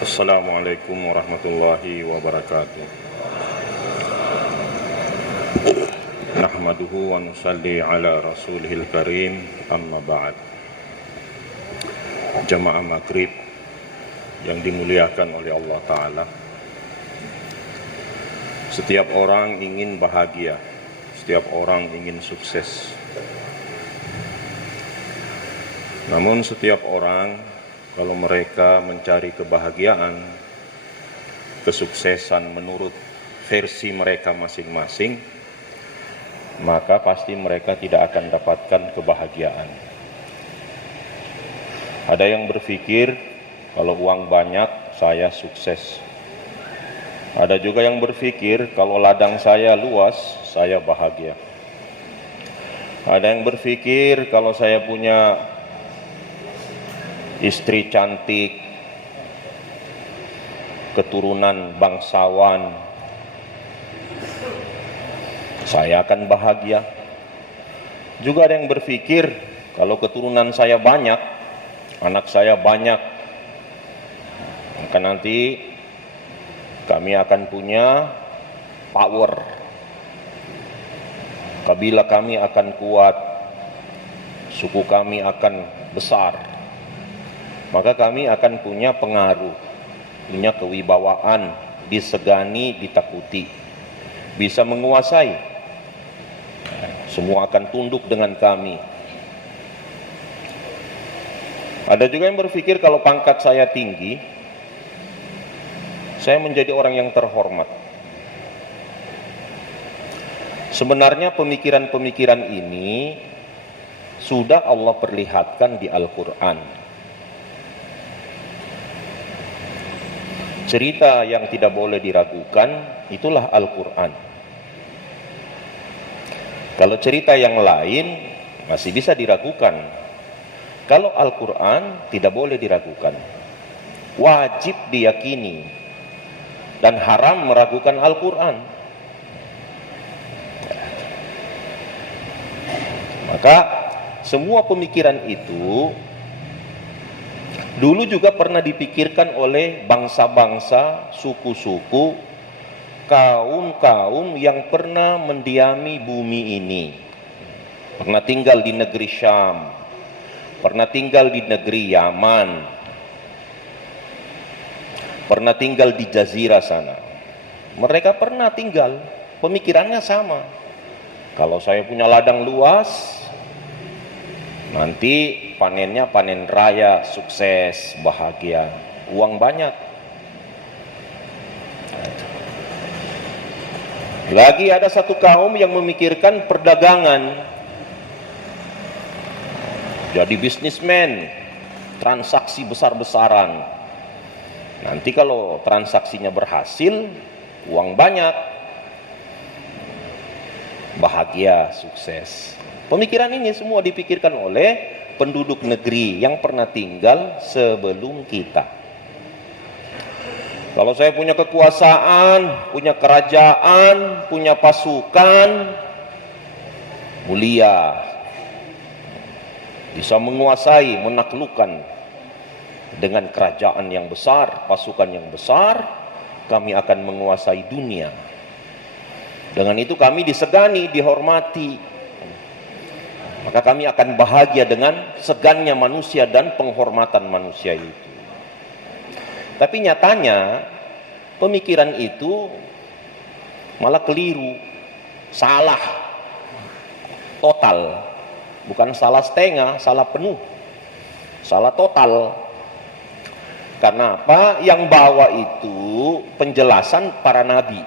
Assalamualaikum warahmatullahi wabarakatuh. Nahmaduhu wa nusalli ala rasulihil karim, amma ba'd. Jamaah maghrib yang dimuliakan oleh Allah Ta'ala, setiap orang ingin bahagia, setiap orang ingin sukses. Namun setiap orang kalau mereka mencari kebahagiaan, kesuksesan menurut versi mereka masing-masing, maka pasti mereka tidak akan dapatkan kebahagiaan. Ada yang berpikir, kalau uang banyak, saya sukses. Ada juga yang berpikir, kalau ladang saya luas, saya bahagia. Ada yang berpikir, kalau saya punya istri cantik, keturunan bangsawan, saya akan bahagia. Juga ada yang berpikir, kalau keturunan saya banyak, anak saya banyak, maka nanti kami akan punya power, kabilah kami akan kuat, suku kami akan besar, maka kami akan punya pengaruh, punya kewibawaan, disegani, ditakuti, bisa menguasai, semua akan tunduk dengan kami. Ada juga yang berpikir, kalau pangkat saya tinggi, saya menjadi orang yang terhormat. Sebenarnya pemikiran-pemikiran ini sudah Allah perlihatkan di Al-Quran. Cerita yang tidak boleh diragukan, itulah Al-Quran. Kalau cerita yang lain masih bisa diragukan. Kalau Al-Quran tidak boleh diragukan. Wajib diyakini dan haram meragukan Al-Quran. Maka semua pemikiran itu dulu juga pernah dipikirkan oleh bangsa-bangsa, suku-suku, kaum-kaum yang pernah mendiami bumi ini. Pernah tinggal di negeri Syam, pernah tinggal di negeri Yaman, pernah tinggal di Jazirah sana. Mereka pernah tinggal, pemikirannya sama. Kalau saya punya ladang luas, nanti panennya panen raya, sukses, bahagia, uang banyak. Lagi ada satu kaum yang memikirkan perdagangan, jadi bisnismen, transaksi besar-besaran. Nanti kalau transaksinya berhasil, uang banyak, bahagia, sukses. Pemikiran ini semua dipikirkan oleh penduduk negeri yang pernah tinggal sebelum kita. Kalau saya punya kekuasaan, punya kerajaan, punya pasukan, mulia, bisa menguasai, menaklukkan dengan kerajaan yang besar, pasukan yang besar, kami akan menguasai dunia. Dengan itu kami disegani, dihormati. Maka kami akan bahagia dengan segannya manusia dan penghormatan manusia itu. Tapi nyatanya pemikiran itu malah keliru, salah total. Bukan salah setengah, salah penuh, salah total. Karena apa? Yang bawa itu penjelasan para nabi.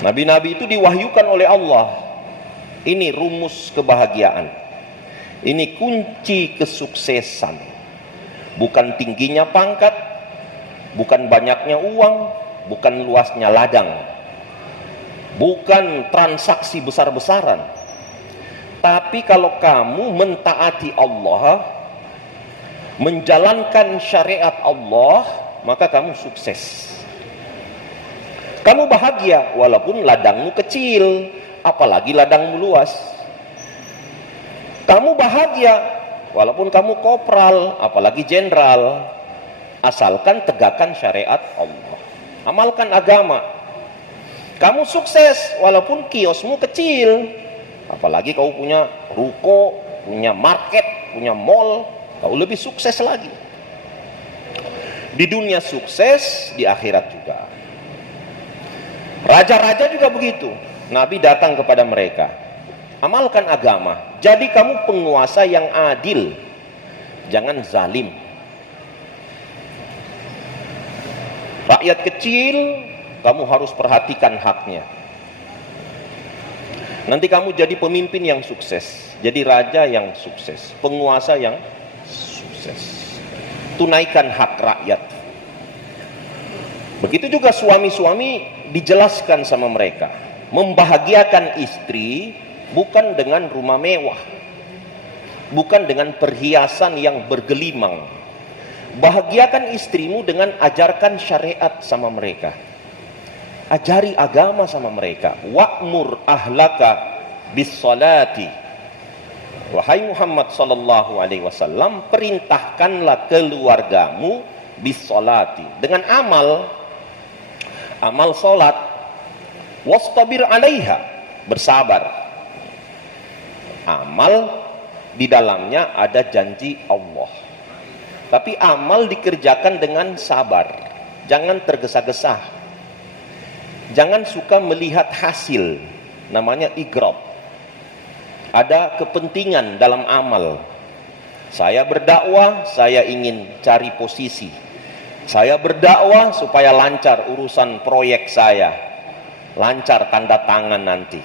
Nabi-nabi itu diwahyukan oleh Allah. Ini rumus kebahagiaan. Ini kunci kesuksesan. Bukan tingginya pangkat, bukan banyaknya uang, bukan luasnya ladang, bukan transaksi besar-besaran. Tapi kalau kamu mentaati Allah, menjalankan syariat Allah, maka kamu sukses. Kamu bahagia walaupun ladangmu kecil, apalagi ladangmu luas. Kamu bahagia walaupun kamu kopral, apalagi jenderal. Asalkan tegakkan syariat Allah, amalkan agama. Kamu sukses walaupun kiosmu kecil, apalagi kau punya ruko, punya market, punya mall, kau lebih sukses lagi. Di dunia sukses, di akhirat juga. Raja-raja juga begitu. Nabi datang kepada mereka, amalkan agama, jadi kamu penguasa yang adil, jangan zalim. Rakyat kecil, kamu harus perhatikan haknya. Nanti kamu jadi pemimpin yang sukses, jadi raja yang sukses, penguasa yang sukses. Tunaikan hak rakyat. Begitu juga suami-suami, dijelaskan sama mereka, membahagiakan istri bukan dengan rumah mewah, bukan dengan perhiasan yang bergelimang. Bahagiakan istrimu dengan ajarkan syariat sama mereka, ajari agama sama mereka. Wa'mur ahlaka bis salati, wahai Muhammad sallallahu alaihi wasallam, perintahkanlah keluargamu bis salati, dengan amal salat. Wastabir alaiha, bersabar. Amal di dalamnya ada janji Allah, tapi amal dikerjakan dengan sabar. Jangan tergesa-gesa, jangan suka melihat hasil, namanya igrab. Ada kepentingan dalam amal. Saya berdakwah, saya ingin cari posisi. Saya berdakwah supaya lancar urusan proyek saya, lancar tanda tangan nanti.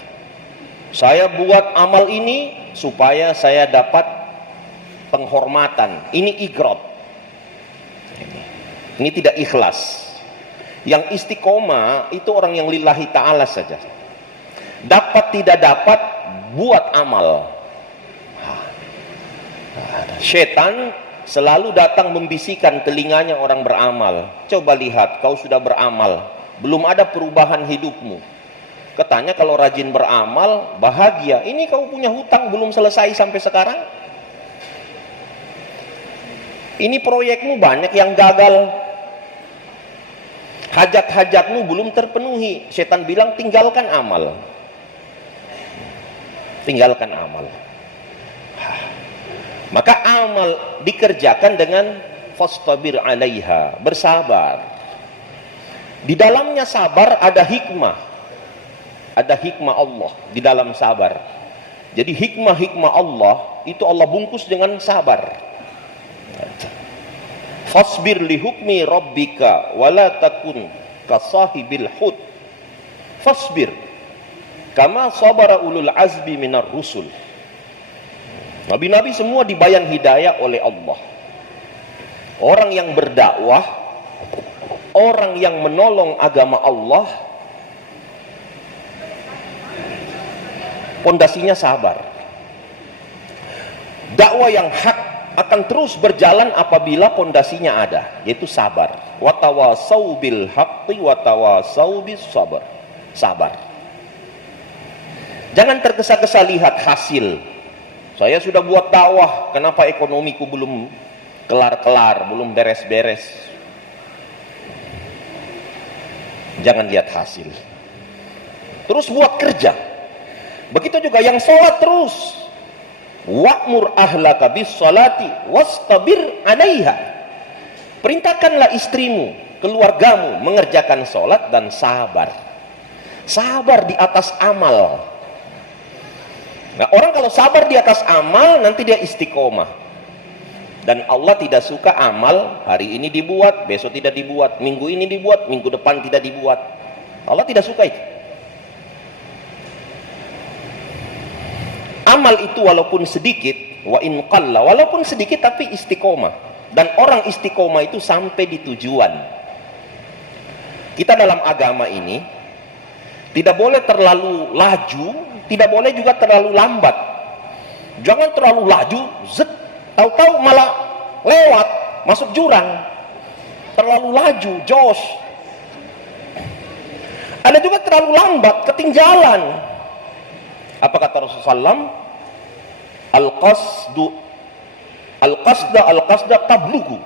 Saya buat amal ini supaya saya dapat penghormatan. Ini igrab. Ini tidak ikhlas. Yang istiqomah itu orang yang lillahi ta'ala saja. Dapat tidak dapat, buat amal. Setan selalu datang membisikkan telinganya orang beramal. Coba lihat, kau sudah beramal, belum ada perubahan hidupmu. Katanya kalau rajin beramal, bahagia. Ini kau punya hutang belum selesai sampai sekarang. Ini proyekmu banyak yang gagal. Hajat-hajatmu belum terpenuhi. Setan bilang tinggalkan amal. Tinggalkan amal. Maka amal dikerjakan dengan fastabir alaiha, bersabar. Di dalamnya sabar ada hikmah. Ada hikmah Allah di dalam sabar. Jadi hikmah-hikmah Allah itu Allah bungkus dengan sabar. Fasbir li hukmi rabbika wala takun kasahibil hut. Fasbir kama sabara ulul azmi minar rusul. Nabi-nabi semua dibayang hidayah oleh Allah. Orang yang berdakwah, orang yang menolong agama Allah, pondasinya sabar. Dakwah yang hak akan terus berjalan apabila pondasinya ada, yaitu sabar. Watawasau bil haqqi watawasau bis sabar. Sabar. Jangan tergesa-gesa lihat hasil. Saya sudah buat dakwah, kenapa ekonomiku belum kelar-kelar, belum beres-beres? Jangan lihat hasil. Terus buat kerja. Begitu juga yang sholat terus. Wa'mur ahlaka bis salati wastabir alaiha. Perintahkanlah istrimu, keluargamu mengerjakan sholat dan sabar. Sabar di atas amal. Nah, orang kalau sabar di atas amal, nanti dia istiqomah. Dan Allah tidak suka amal hari ini dibuat, besok tidak dibuat, minggu ini dibuat, minggu depan tidak dibuat. Allah tidak suka itu. Amal itu walaupun sedikit, wa in qalla, walaupun sedikit tapi istiqomah. Dan orang istiqomah itu sampai di tujuan. Kita dalam agama ini tidak boleh terlalu laju, tidak boleh juga terlalu lambat. Jangan terlalu laju, zet, tahu-tahu malah lewat, masuk jurang. Terlalu laju, jos. Ada juga terlalu lambat, ketinggalan. Apa kata Rasulullah SAW? Al-qasda tablugu.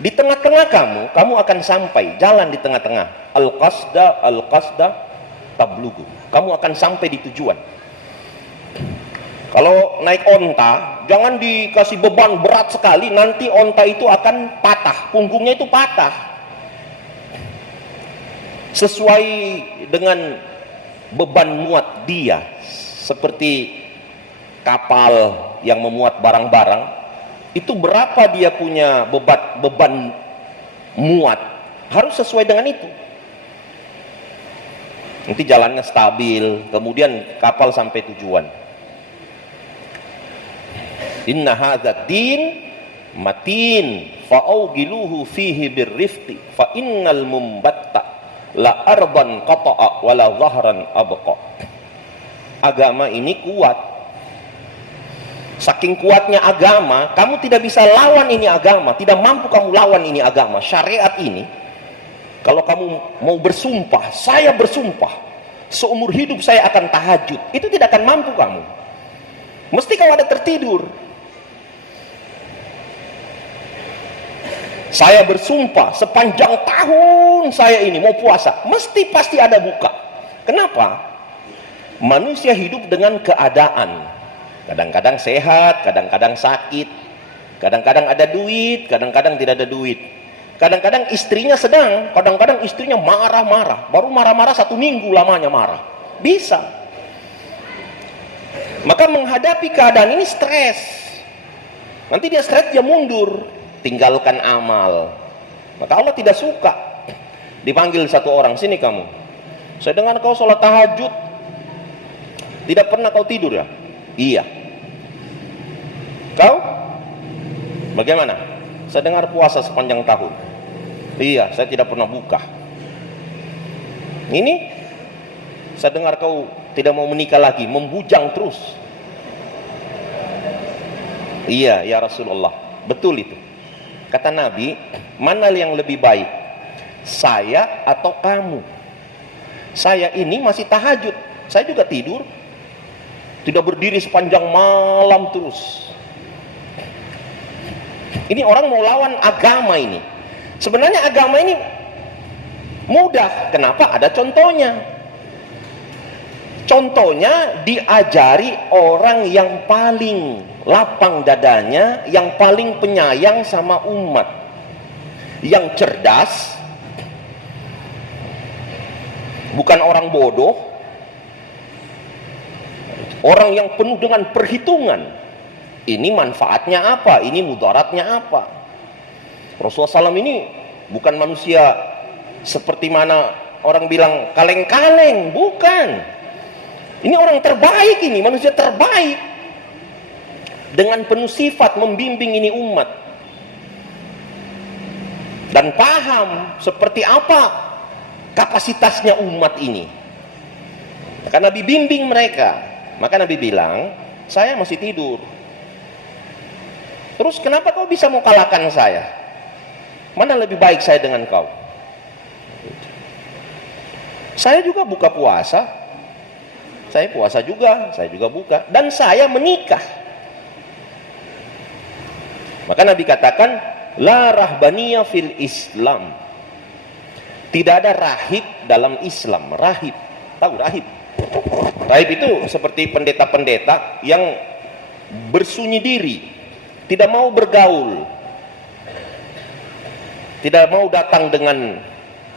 Di tengah-tengah kamu akan sampai, jalan di tengah-tengah. Al-qasda tablugu. Kamu akan sampai di tujuan. Kalau naik onta, jangan dikasih beban berat sekali, nanti onta itu akan patah, punggungnya itu patah. Sesuai dengan beban muat dia, seperti kapal yang memuat barang-barang, itu berapa dia punya beban muat, harus sesuai dengan itu. Nanti jalannya stabil, kemudian kapal sampai tujuan. Inna hadzal din matin fa'augiluhu fihi birrifqi fa innal mumbatta la ardan qata'a wa la dhahran abqa. Agama ini kuat. Saking kuatnya agama, kamu tidak bisa lawan ini agama, tidak mampu kamu lawan ini agama, syariat ini. Kalau kamu mau bersumpah, saya bersumpah, seumur hidup saya akan tahajud, itu tidak akan mampu kamu. Mesti kamu ada tertidur. Saya bersumpah, sepanjang tahun saya ini mau puasa, pasti ada buka. Kenapa? Manusia hidup dengan keadaan. Kadang-kadang sehat, kadang-kadang sakit, kadang-kadang ada duit, kadang-kadang tidak ada duit. Kadang-kadang istrinya sedang, kadang-kadang istrinya marah-marah, baru marah-marah 1 minggu lamanya marah. Bisa. Maka menghadapi keadaan ini stres. Nanti dia stres, dia mundur, tinggalkan amal. Maka Allah tidak suka. Dipanggil satu orang, sini kamu, saya dengar kau sholat tahajud, tidak pernah kau tidur ya? Iya. Kau bagaimana? Saya dengar puasa sepanjang tahun. Iya, saya tidak pernah buka. Ini saya dengar kau tidak mau menikah lagi, membujang terus. Iya, ya Rasulullah, betul itu. Kata Nabi, mana yang lebih baik, saya atau kamu? Saya ini masih tahajud, saya juga tidur, tidak berdiri sepanjang malam terus. Ini orang mau lawan agama ini. Sebenarnya agama ini mudah. Kenapa? Ada contohnya. Contohnya diajari orang yang paling lapang dadanya, yang paling penyayang sama umat, yang cerdas, bukan orang bodoh, orang yang penuh dengan perhitungan. Ini manfaatnya apa, ini mudaratnya apa. Rasulullah SAW ini bukan manusia seperti mana orang bilang kaleng-kaleng, bukan. Ini orang terbaik, ini manusia terbaik, dengan penuh sifat membimbing ini umat, dan paham seperti apa kapasitasnya umat ini. Maka Nabi bimbing mereka. Maka Nabi bilang, saya masih tidur. Terus kenapa kau bisa mau kalahkan saya? Mana lebih baik saya dengan kau? Saya juga buka puasa. Saya puasa juga, saya juga buka. Dan saya menikah. Maka Nabi katakan, la rahbaniyah fil Islam. Tidak ada rahib dalam Islam. Rahib, tahu rahib? Rahib itu seperti pendeta-pendeta yang bersunyi diri, tidak mau bergaul, tidak mau datang dengan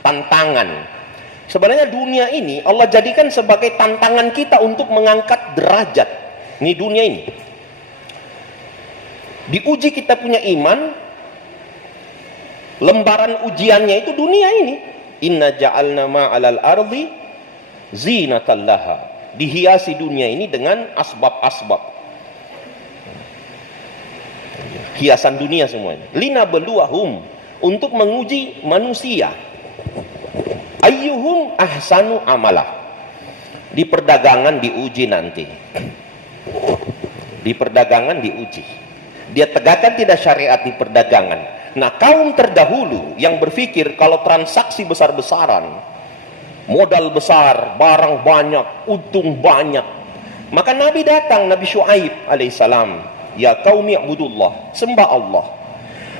tantangan. Sebenarnya dunia ini Allah jadikan sebagai tantangan kita untuk mengangkat derajat. Ini dunia ini. Diuji kita punya iman, lembaran ujiannya itu dunia ini. Inna ja'alna ma'alal ardi zinatan laha. Dihiasi dunia ini dengan asbab-asbab. Hiasan dunia semuanya. Lina beluahum, untuk menguji manusia. Ayyuhum ahsanu amalah. Di perdagangan diuji nanti. Di perdagangan diuji. Dia tegakkan tidak syariat di perdagangan. Nah, kaum terdahulu yang berpikir kalau transaksi besar-besaran, modal besar, barang banyak, untung banyak, maka Nabi datang, Nabi Syuaib alaihissalam, ya qaumi ibudullah, sembah Allah.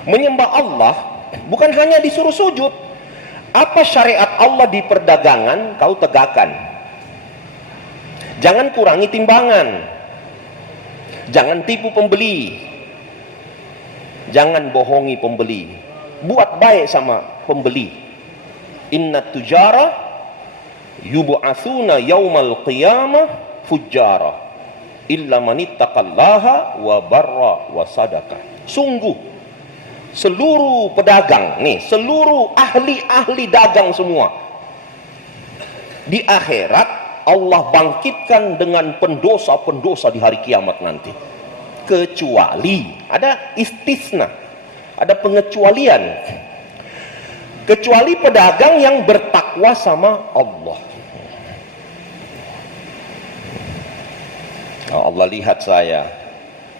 Menyembah Allah bukan hanya disuruh sujud. Apa syariat Allah di perdagangan kau tegakkan. Jangan kurangi timbangan, jangan tipu pembeli, jangan bohongi pembeli, buat baik sama pembeli. Inna tujara yub'atsuna yaumal qiyamah fujjara illa manittaqallaha wa barra wa sadaqah. Sungguh seluruh pedagang nih, seluruh ahli-ahli dagang semua di akhirat Allah bangkitkan dengan pendosa-pendosa di hari kiamat nanti, kecuali ada istisna, ada pengecualian, kecuali pedagang yang bertakwa sama Allah. Allah lihat saya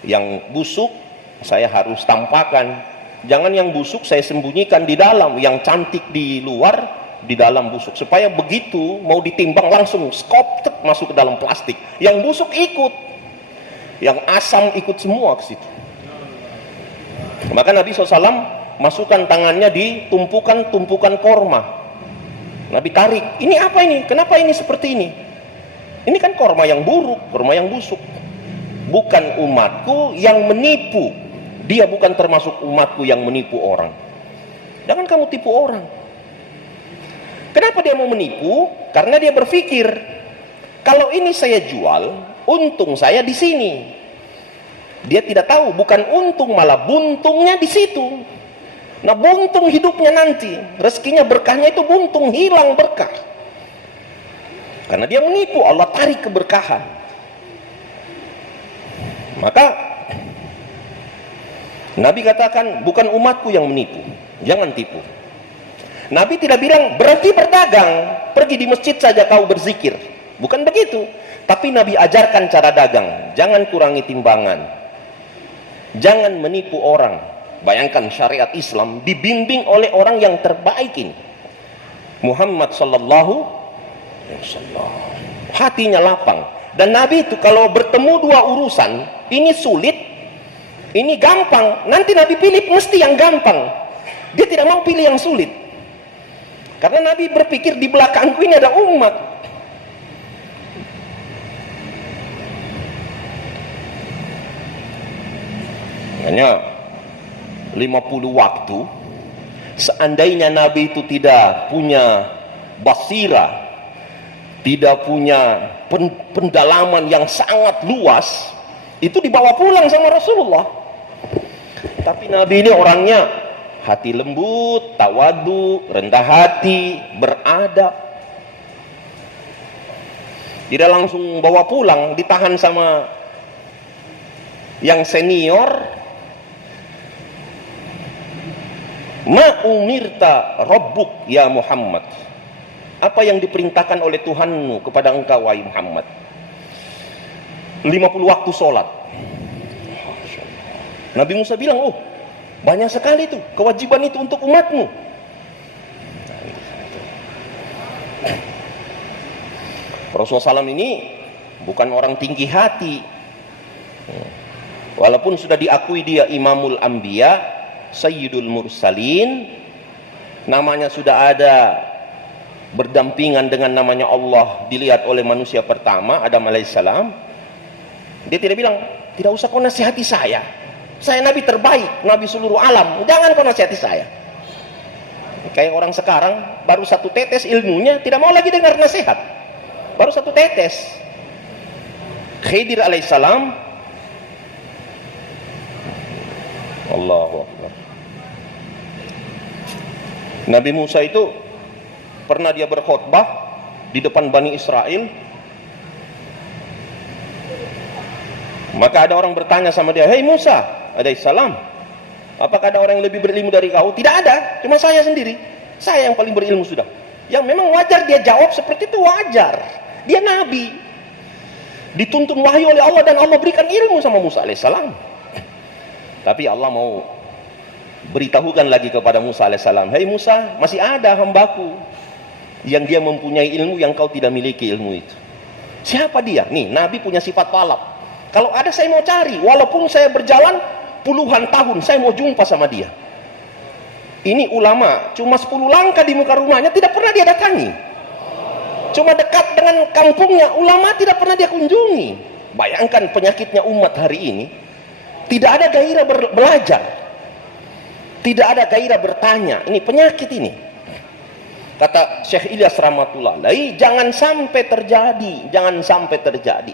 yang busuk, saya harus tampakkan. Jangan yang busuk saya sembunyikan di dalam, yang cantik di luar, di dalam busuk. Supaya begitu mau ditimbang langsung skop masuk ke dalam plastik. Yang busuk ikut, yang asam ikut semua ke situ. Maka Nabi SAW masukkan tangannya di tumpukan korma. Nabi tarik, ini apa ini? Kenapa ini seperti ini? Ini kan korma yang buruk, korma yang busuk. Bukan umatku yang menipu. Dia bukan termasuk umatku yang menipu orang. Jangan kamu tipu orang. Kenapa dia mau menipu? Karena dia berpikir, kalau ini saya jual, untung saya di sini. Dia tidak tahu, bukan untung, malah buntungnya di situ. Nah, buntung hidupnya nanti, rezekinya, berkahnya itu buntung, hilang berkah. Karena dia menipu, Allah tarik keberkahan. Maka Nabi katakan, bukan umatku yang menipu, jangan tipu. Nabi tidak bilang berhenti berdagang, pergi di masjid saja kau berzikir, bukan begitu. Tapi Nabi ajarkan cara dagang, jangan kurangi timbangan, jangan menipu orang. Bayangkan syariat Islam dibimbing oleh orang yang terbaik ini, Muhammad sallallahu alaihi wasallam. Hatinya lapang. Dan Nabi itu kalau bertemu dua urusan, ini sulit, ini gampang, nanti Nabi pilih mesti yang gampang. Dia tidak mau pilih yang sulit. Karena Nabi berpikir di belakangku ini ada umat. Hanya 50 waktu. Seandainya Nabi itu tidak punya basira, tidak punya pendalaman yang sangat luas, itu dibawa pulang sama Rasulullah. Tapi Nabi ini orangnya hati lembut, tawadu, rendah hati, beradab. Tidak langsung bawa pulang, ditahan sama yang senior. Ma umirta rabbuk ya Muhammad. Apa yang diperintahkan oleh Tuhanmu kepada engkau wahai Muhammad? 50 waktu sholat. Nabi Musa bilang, oh banyak sekali itu kewajiban itu untuk umatmu. Rasulullah SAW ini bukan orang tinggi hati. Walaupun sudah diakui dia Imamul Anbiya, Sayyidul Mursalin, namanya sudah ada berdampingan dengan namanya Allah, dilihat oleh manusia pertama Adam alaihissalam. Dia tidak bilang, tidak usah kau nasihati saya Nabi terbaik, Nabi seluruh alam, jangan kau nasihati saya. Kayak orang sekarang baru satu tetes ilmunya, tidak mau lagi dengar nasihat, baru satu tetes. Khidir alaihissalam, Allahu Akbar. Nabi Musa itu pernah dia berkhutbah di depan Bani Israel. Maka ada orang bertanya sama dia, "Hei Musa alaihissalam, apakah ada orang yang lebih berilmu dari kau?" Tidak ada, cuma saya sendiri. Saya yang paling berilmu sudah. Yang memang wajar dia jawab seperti itu, wajar. Dia nabi, dituntun wahyu oleh Allah dan Allah berikan ilmu sama Musa alaihissalam. Tapi Allah mau beritahukan lagi kepada Musa alaihissalam, "Hei Musa, masih ada hambaku yang dia mempunyai ilmu yang kau tidak miliki ilmu itu." Siapa dia? Nih, nabi punya sifat talab. Kalau ada saya mau cari, walaupun saya berjalan puluhan tahun, saya mau jumpa sama dia. Ini ulama cuma 10 langkah di muka rumahnya tidak pernah dia datangi. Cuma dekat dengan kampungnya, ulama tidak pernah dia kunjungi. Bayangkan penyakitnya umat hari ini, tidak ada gairah belajar, tidak ada gairah bertanya. Ini penyakit ini. Kata Syekh Ilyas rahmatullah alaih, jangan sampai terjadi.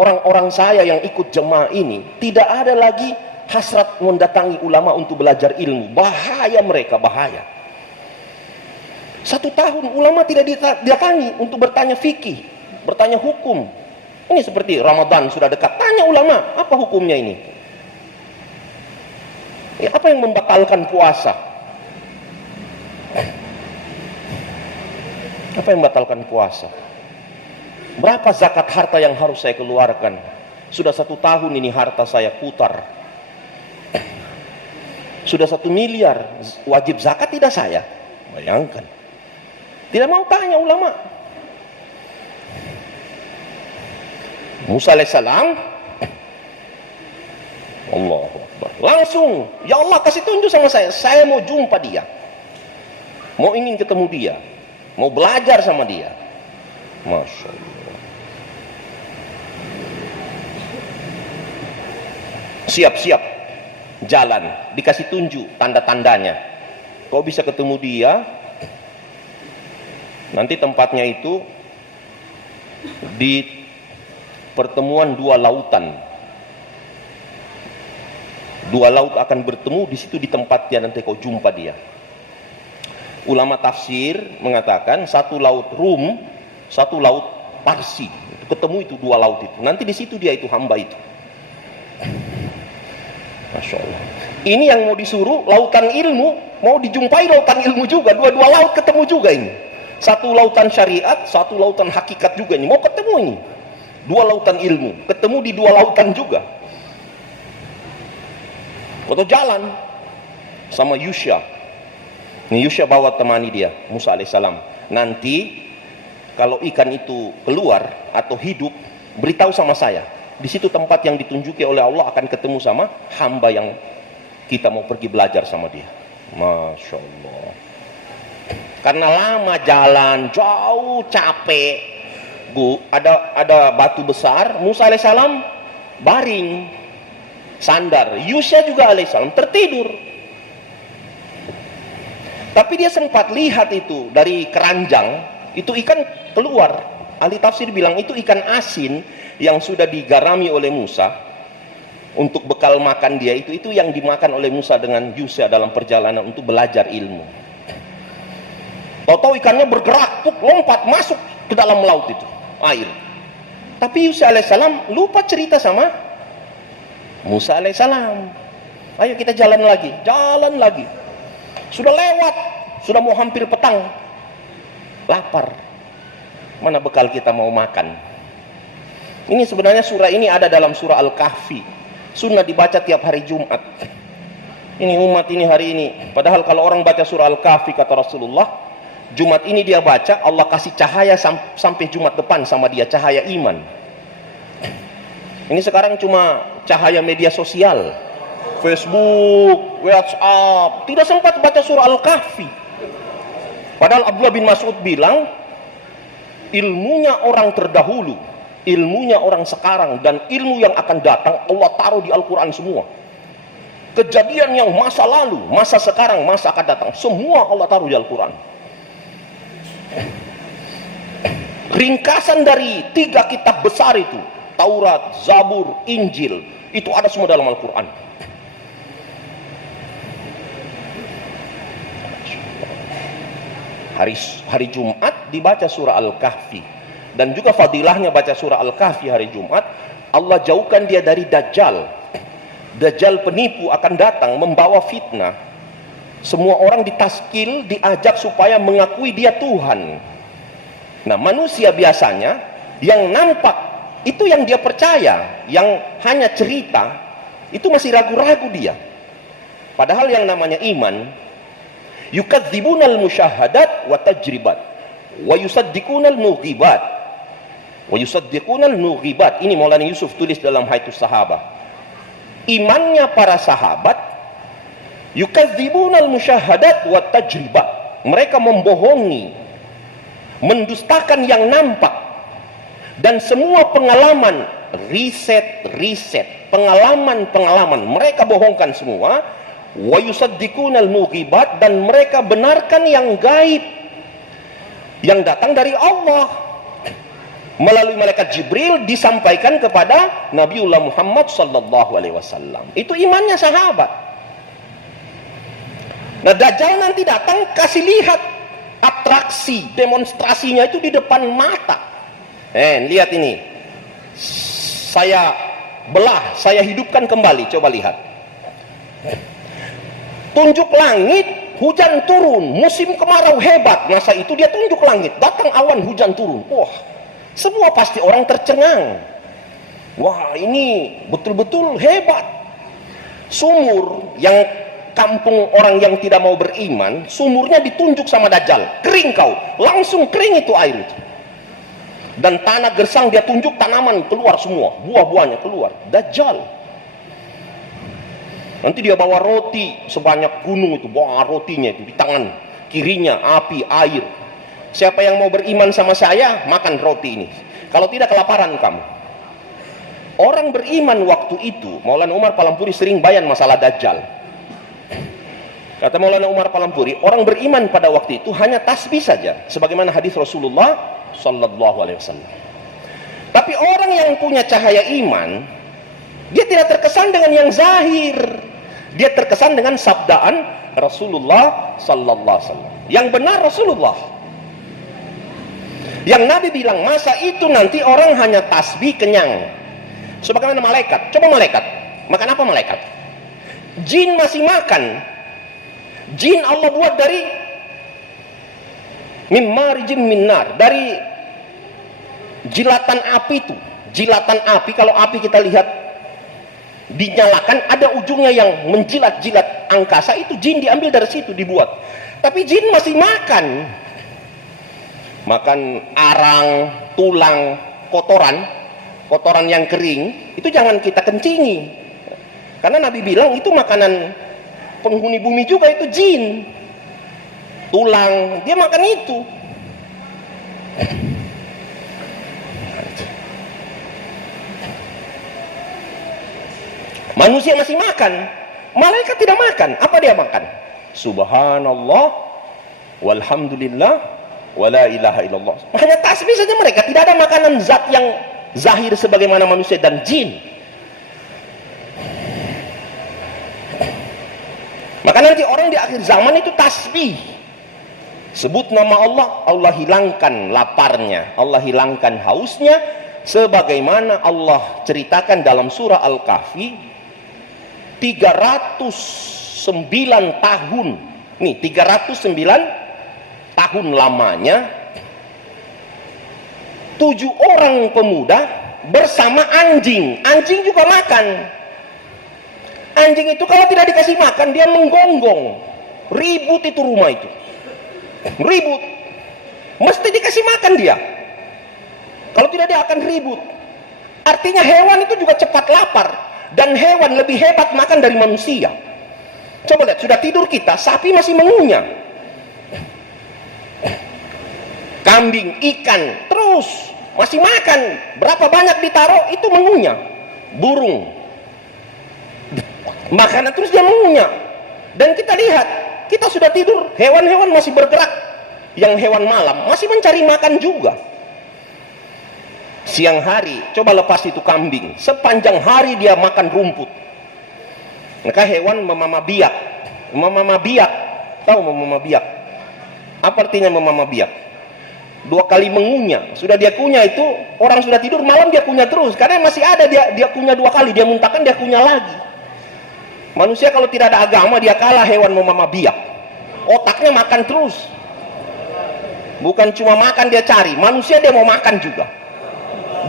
Orang-orang saya yang ikut jemaah ini tidak ada lagi hasrat mendatangi ulama untuk belajar ilmu. Bahaya mereka, bahaya. 1 tahun ulama tidak didatangi untuk bertanya fikih, bertanya hukum. Ini seperti Ramadan sudah dekat, tanya ulama, apa hukumnya ini? Apa yang membatalkan puasa? Apa yang membatalkan puasa? Berapa zakat harta yang harus saya keluarkan? Sudah 1 tahun ini harta saya putar. Sudah 1 miliar, wajib zakat tidak saya? Bayangkan. Tidak mau tanya ulama. Musa alaihissalam, Allahu Akbar, langsung, ya Allah kasih tunjuk sama saya mau jumpa dia, mau ingin ketemu dia, mau belajar sama dia. Masya Allah. Siap-siap jalan, dikasih tunjuk tanda-tandanya. Kau bisa ketemu dia, nanti tempatnya itu di pertemuan 2 lautan. 2 laut akan bertemu di situ, di tempatnya nanti kau jumpa dia. Ulama tafsir mengatakan 1 laut Rum, 1 laut Parsi. Ketemu itu 2 laut itu. Nanti di situ dia itu hamba itu. Masya Allah. Ini yang mau disuruh lautan ilmu, mau dijumpai lautan ilmu juga. 2 laut ketemu juga ini. 1 lautan syariat, 1 lautan hakikat juga ini. Mau ketemu ini. 2 lautan ilmu, ketemu di 2 lautan juga. Foto jalan sama Yusya. Ini Yusya bawa temani dia, Musa alaihissalam. Nanti kalau ikan itu keluar atau hidup, beritahu sama saya. Di situ tempat yang ditunjuki oleh Allah, akan ketemu sama hamba yang kita mau pergi belajar sama dia. Masya Allah. Karena lama jalan, jauh, capek. Bu, ada batu besar, Musa alaihissalam baring, sandar. Yusya juga alaihissalam tertidur. Tapi dia sempat lihat itu dari keranjang, itu ikan keluar. Ahli tafsir bilang itu ikan asin yang sudah digarami oleh Musa untuk bekal makan dia, itu yang dimakan oleh Musa dengan Yusya dalam perjalanan untuk belajar ilmu. Tahu-tahu ikannya bergerak, lompat masuk ke dalam laut itu, air. Tapi Yusya alaihissalam lupa cerita sama Musa alaihissalam. Ayo kita jalan lagi. Sudah lewat, sudah mau hampir petang, lapar. Mana bekal kita mau makan? Ini sebenarnya surah ini ada dalam surah Al-Kahfi. Sunnah dibaca tiap hari Jumat. Ini umat ini hari ini. Padahal kalau orang baca surah Al-Kahfi, kata Rasulullah, Jumat ini dia baca, Allah kasih cahaya sampai Jumat depan sama dia, cahaya iman. Ini sekarang cuma cahaya media sosial, Facebook, WhatsApp, tidak sempat baca surah Al-Kahfi. Padahal Abdullah bin Mas'ud bilang, ilmunya orang terdahulu, ilmunya orang sekarang, dan ilmu yang akan datang Allah taruh di Al-Quran semua. Kejadian yang masa lalu, masa sekarang, masa akan datang, semua Allah taruh di Al-Quran. Ringkasan dari 3 kitab besar itu, Taurat, Zabur, Injil, itu ada semua dalam Al-Quran. Hari Jumat dibaca surah Al-Kahfi, dan juga fadilahnya baca surah Al-Kahfi hari Jumat. Allah jauhkan dia dari Dajjal. Dajjal penipu akan datang membawa fitnah. Semua orang ditaskil, diajak supaya mengakui dia Tuhan. Nah, manusia biasanya yang nampak itu yang dia percaya, yang hanya cerita itu masih ragu-ragu dia. Padahal yang namanya iman, yukadzibunal musyahadat wa tajribat wa yusaddiqunal mughibat wa yusaddiqunal mughibat. Ini Maulana Yusuf tulis dalam Haitus Sahabah. Imannya para sahabat Yukadzibunal musyahadat wa tajribah. Mereka membohongi, mendustakan yang nampak, dan semua pengalaman, riset, pengalaman mereka bohongkan semua. Wa yusaddiqunal mughibat, dan mereka benarkan yang gaib yang datang dari Allah melalui malaikat Jibril disampaikan kepada Nabiullah Muhammad sallallahu alaihi wasallam. Itu imannya sahabat. Nah, Dajjal nanti datang kasih lihat atraksi, demonstrasinya itu di depan mata. Lihat ini. Saya belah, saya hidupkan kembali. Coba lihat. Tunjuk langit, hujan turun. Musim kemarau hebat. Masa itu dia tunjuk langit, datang awan, hujan turun. Wah, semua pasti orang tercengang. Wah, ini betul-betul hebat. Sumur yang kampung orang yang tidak mau beriman, sumurnya ditunjuk sama Dajjal, kering kau, langsung kering itu air itu. Dan tanah gersang dia tunjuk, tanaman keluar semua, buah-buahnya keluar. Dajjal. Nanti dia bawa roti sebanyak gunung itu, bawa rotinya itu di tangan kirinya, api, air. Siapa yang mau beriman sama saya, makan roti ini. Kalau tidak, kelaparan kamu. Orang beriman waktu itu, Maulana Umar Palampuri sering bayan masalah Dajjal. Kata Maulana Umar Palampuri, orang beriman pada waktu itu hanya tasbih saja, sebagaimana hadis Rasulullah sallallahu alaihi wasallam. Tapi orang yang punya cahaya iman, dia tidak terkesan dengan yang zahir. Dia terkesan dengan sabdaan Rasulullah sallallahu alaihi wasallam. Yang benar Rasulullah. Yang Nabi bilang, masa itu nanti orang hanya tasbih kenyang. Sebagaimana malaikat. Coba malaikat. Makan apa malaikat? Jin masih makan. Jin Allah buat dari mimmarijim minnar, dari jilatan api itu. Jilatan api, kalau api kita lihat dinyalakan, ada ujungnya yang menjilat-jilat angkasa, itu jin diambil dari situ dibuat. Tapi jin masih makan arang, tulang, kotoran yang kering, itu jangan kita kencingi. Karena Nabi bilang itu makanan penghuni bumi juga, itu jin. Tulang, dia makan itu. Manusia masih makan, malaikat tidak makan. Apa dia makan? Subhanallah walhamdulillah wala ilaha illallah. Hanya tasbih saja mereka, tidak ada makanan zat yang zahir sebagaimana manusia dan jin. Maka nanti orang di akhir zaman itu tasbih, sebut nama Allah, Allah hilangkan laparnya, Allah hilangkan hausnya, sebagaimana Allah ceritakan dalam surah Al-Kahfi. 309 tahun nih, 309 tahun lamanya 7 orang pemuda bersama anjing juga makan. Anjing itu kalau tidak dikasih makan, dia menggonggong. Ribut itu rumah itu. Ribut. Mesti dikasih makan dia. Kalau tidak, dia akan ribut. Artinya hewan itu juga cepat lapar. Dan hewan lebih hebat makan dari manusia. Coba lihat, sudah tidur kita, sapi masih mengunyah. Kambing, ikan, terus masih makan. Berapa banyak ditaruh, itu mengunyah. Burung, makanan terus dia mengunyah. Dan kita lihat, kita sudah tidur, hewan-hewan masih bergerak. Yang hewan malam masih mencari makan juga. Siang hari, coba lepas itu kambing, sepanjang hari dia makan rumput. Maka hewan memama biak. Memama biak, tahu memama biak? Apa artinya memama biak? 2 kali mengunyah. Sudah dia kunyah itu, orang sudah tidur, malam dia kunyah terus. Karena masih ada, dia kunyah 2 kali, dia muntahkan, dia kunyah lagi. Manusia kalau tidak ada agama, dia kalah hewan memama biak. Otaknya makan terus. Bukan cuma makan dia cari, manusia dia mau makan juga.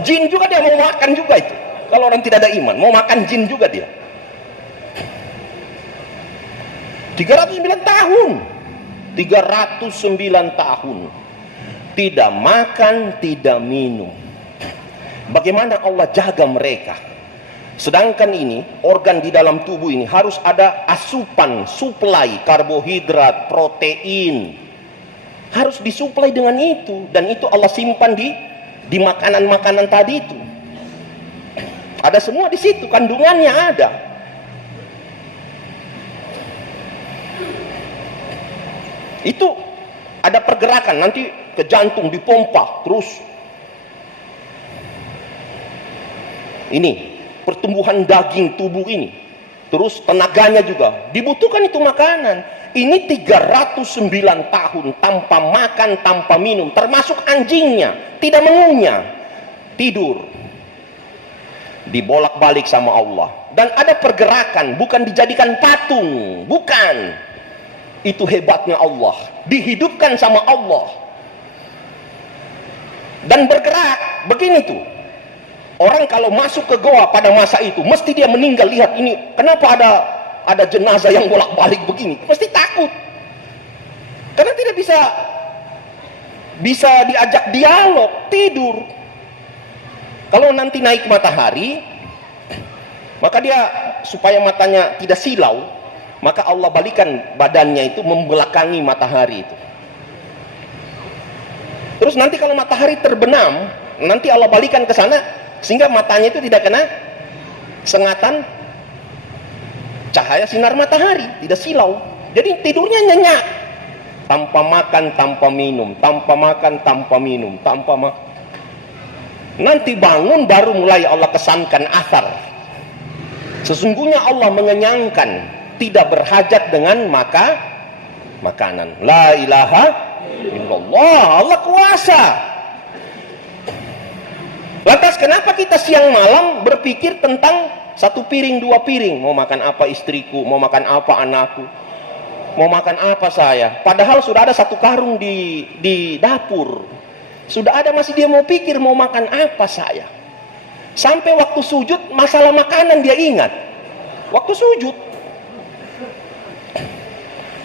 Jin juga dia mau makan juga itu. Kalau orang tidak ada iman, mau makan jin juga dia. 309 tahun. 309 tahun. Tidak makan, tidak minum. Bagaimana Allah jaga mereka? Sedangkan ini, organ di dalam tubuh ini harus ada asupan, suplai karbohidrat, protein. Harus disuplai dengan itu, dan itu Allah simpan di makanan-makanan tadi itu. Ada semua di situ, kandungannya ada. Itu ada pergerakan, nanti ke jantung dipompa terus. Ini pertumbuhan daging tubuh ini, terus tenaganya juga dibutuhkan itu makanan. Ini 309 tahun tanpa makan, tanpa minum, termasuk anjingnya tidak mengunyah, tidur, dibolak-balik sama Allah. Dan ada pergerakan, bukan dijadikan patung, bukan. Itu hebatnya Allah, dihidupkan sama Allah dan bergerak. Begini tuh, orang kalau masuk ke goa pada masa itu, mesti dia meninggal. Lihat ini, kenapa ada jenazah yang bolak-balik begini? Mesti takut, karena tidak bisa diajak dialog, tidur. Kalau nanti naik matahari, maka dia supaya matanya tidak silau, maka Allah balikan badannya itu membelakangi matahari itu. Terus nanti kalau matahari terbenam, nanti Allah balikan ke sana, sehingga matanya itu tidak kena sengatan cahaya sinar matahari, tidak silau. Jadi tidurnya nyenyak, tanpa makan, tanpa minum, tanpa makan, tanpa minum, tanpa makan. Nanti bangun baru mulai Allah kesankan asar. Sesungguhnya Allah mengenyangkan, tidak berhajat dengan makanan. La ilaha illallah, Allah kuasa. Lantas kenapa kita siang malam berpikir tentang satu piring, dua piring? Mau makan apa istriku, mau makan apa anakku, mau makan apa saya? Padahal sudah ada satu karung di dapur. Sudah ada, masih dia mau pikir mau makan apa saya. Sampai waktu sujud masalah makanan dia ingat. Waktu sujud.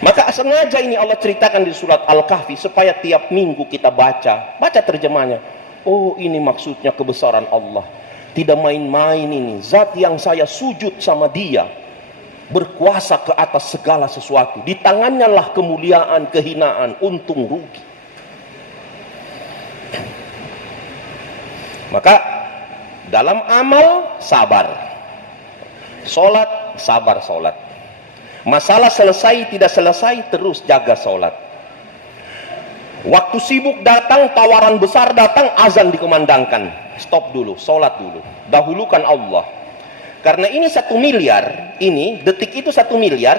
Maka sengaja ini Allah ceritakan di surat Al-Kahfi supaya tiap minggu kita baca terjemahnya. Oh, ini maksudnya kebesaran Allah. Tidak main-main ini. Zat yang saya sujud sama dia, berkuasa ke atas segala sesuatu. Di tangannya lah kemuliaan, kehinaan, untung, rugi. Maka dalam amal sabar. Sholat, sabar sholat. Masalah selesai tidak selesai, terus jaga sholat. Waktu sibuk datang, tawaran besar datang, azan dikumandangkan. Stop dulu, sholat dulu. Dahulukan Allah. Karena ini 1 miliar, ini detik itu 1 miliar.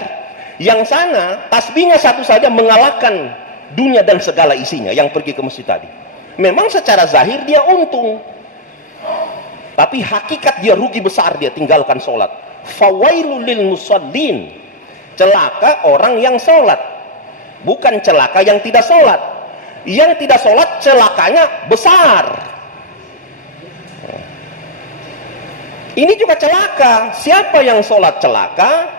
Yang sana tasbihnya satu saja mengalahkan dunia dan segala isinya yang pergi ke masjid tadi. Memang secara zahir dia untung, tapi hakikat dia rugi besar, dia tinggalkan sholat. Fawailul lil musallin. Celaka orang yang sholat, bukan celaka yang tidak sholat. Yang tidak sholat celakanya besar. Ini juga celaka. Siapa yang sholat celaka?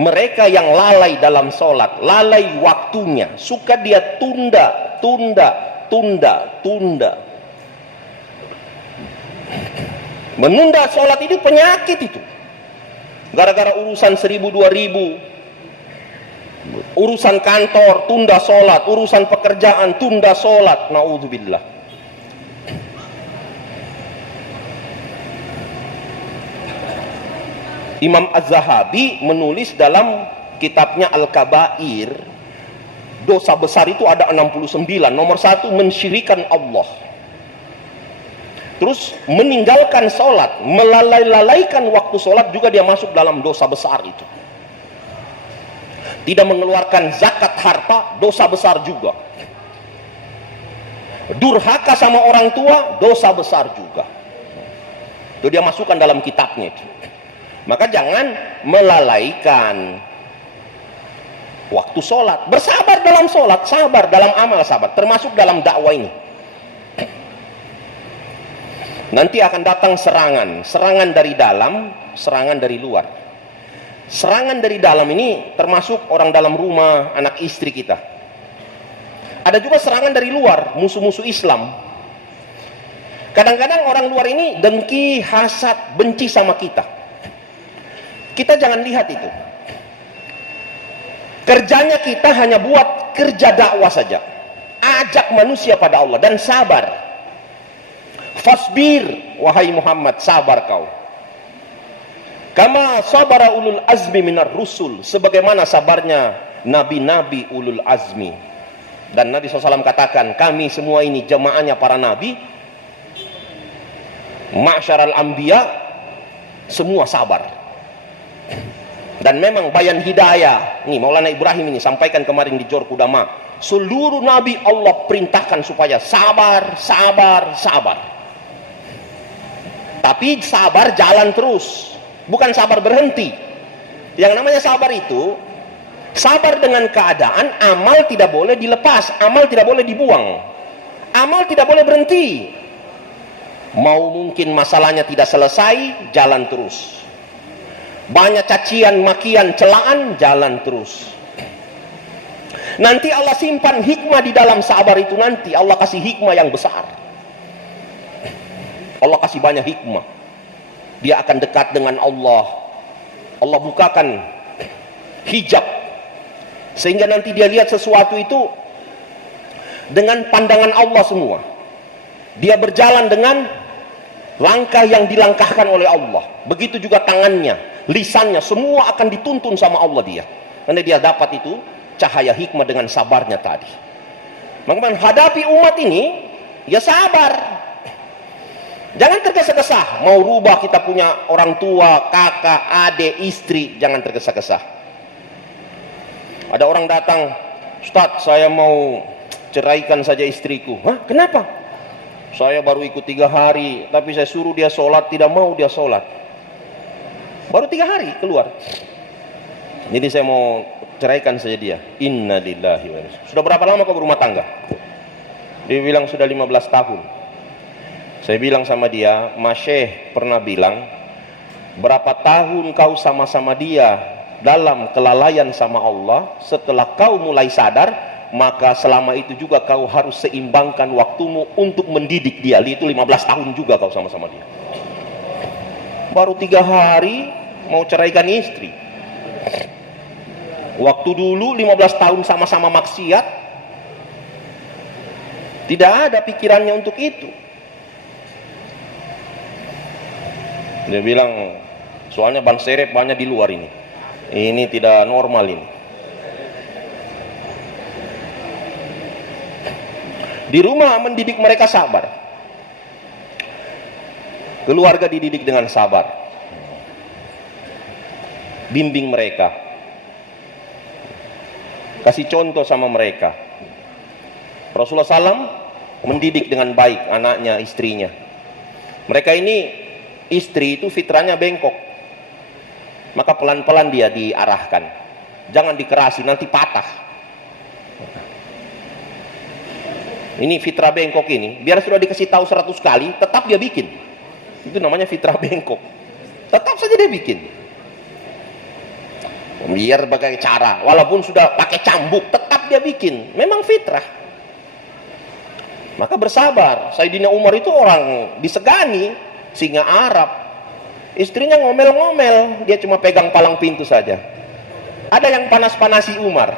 Mereka yang lalai dalam sholat, lalai waktunya, suka dia tunda. Menunda sholat itu penyakit itu. Gara-gara urusan 1000, 2000, urusan kantor tunda sholat, urusan pekerjaan tunda sholat. Naudzubillah. Imam Az-Zahabi menulis dalam kitabnya Al-Kabair, dosa besar itu ada 69. Nomor 1 mensyirikan Allah. Terus meninggalkan sholat, melalaikan waktu sholat juga dia masuk dalam dosa besar itu. Tidak mengeluarkan zakat harta, dosa besar juga. Durhaka sama orang tua, dosa besar juga. Itu dia masukkan dalam kitabnya itu. Maka jangan melalaikan waktu sholat. Bersabar dalam sholat, sabar dalam amal, sabar. Termasuk dalam dakwah ini. Nanti akan datang serangan dari dalam, serangan dari luar. Serangan dari dalam ini termasuk orang dalam rumah, anak istri kita. Ada juga serangan dari luar, musuh-musuh Islam. Kadang-kadang orang luar ini dengki, hasad, benci sama kita. Kita jangan lihat itu. Kerjanya kita hanya buat kerja dakwah saja. Ajak manusia pada Allah dan sabar. Fasbir, wahai Muhammad, sabar kau. Kama sabara ulul azmi minar rusul, sebagaimana sabarnya nabi-nabi ulul azmi. Dan Nabi SAW katakan, kami semua ini jemaahnya para nabi, ma'syaral anbiya, semua sabar. Dan memang bayan hidayah, nih Maulana Ibrahim ini sampaikan kemarin di Jor Kudama, seluruh nabi Allah perintahkan supaya sabar, sabar, sabar. Tapi sabar jalan terus, bukan sabar berhenti. Yang namanya sabar itu, sabar dengan keadaan, amal tidak boleh dilepas, amal tidak boleh dibuang, amal tidak boleh berhenti. Mau mungkin masalahnya tidak selesai, jalan terus. Banyak cacian, makian, celaan, jalan terus. Nanti Allah simpan hikmah di dalam sabar itu, nanti Allah kasih hikmah yang besar. Allah kasih banyak hikmah. Dia akan dekat dengan Allah. Allah bukakan hijab, sehingga nanti dia lihat sesuatu itu dengan pandangan Allah semua. Dia berjalan dengan langkah yang dilangkahkan oleh Allah. Begitu juga tangannya, lisannya, semua akan dituntun sama Allah dia. Karena dia dapat itu cahaya hikmah dengan sabarnya tadi. Maka menghadapi umat ini, ya sabar. Jangan tergesa-gesa mau rubah kita punya orang tua, kakak, adik, istri, jangan tergesa-gesa. Ada orang datang, Ustadz, saya mau ceraikan saja istriku. Hah, kenapa? Saya baru ikut 3 hari, tapi saya suruh dia sholat, tidak mau dia sholat. Baru 3 hari keluar. Jadi saya mau ceraikan saja dia. Inna lillahi wa inna. Sudah berapa lama kau berumah tangga? Dia bilang sudah 15 tahun. Saya bilang sama dia, Mas Syekh pernah bilang, berapa tahun kau sama-sama dia dalam kelalaian sama Allah, setelah kau mulai sadar, maka selama itu juga kau harus seimbangkan waktumu untuk mendidik dia. Itu 15 tahun juga kau sama-sama dia. Baru 3 hari mau ceraikan istri. Waktu dulu 15 tahun sama-sama maksiat, tidak ada pikirannya untuk itu. Dia bilang, soalnya ban serep banyak di luar ini. Ini tidak normal ini. Di rumah mendidik mereka sabar. Keluarga dididik dengan sabar. Bimbing mereka. Kasih contoh sama mereka. Rasulullah SAW mendidik dengan baik anaknya, istrinya. Mereka ini, istri itu fitrahnya bengkok, maka pelan-pelan dia diarahkan, jangan dikerasi, nanti patah. Ini fitrah bengkok ini, biar sudah dikasih tahu 100 kali, tetap dia bikin. Itu namanya fitrah bengkok, tetap saja dia bikin. Biar berbagai cara, walaupun sudah pakai cambuk, tetap dia bikin. Memang fitrah. Maka bersabar. Sayyidina Umar itu orang disegani, singa Arab. Istrinya ngomel-ngomel, dia cuma pegang palang pintu saja. Ada yang panas-panasi Umar.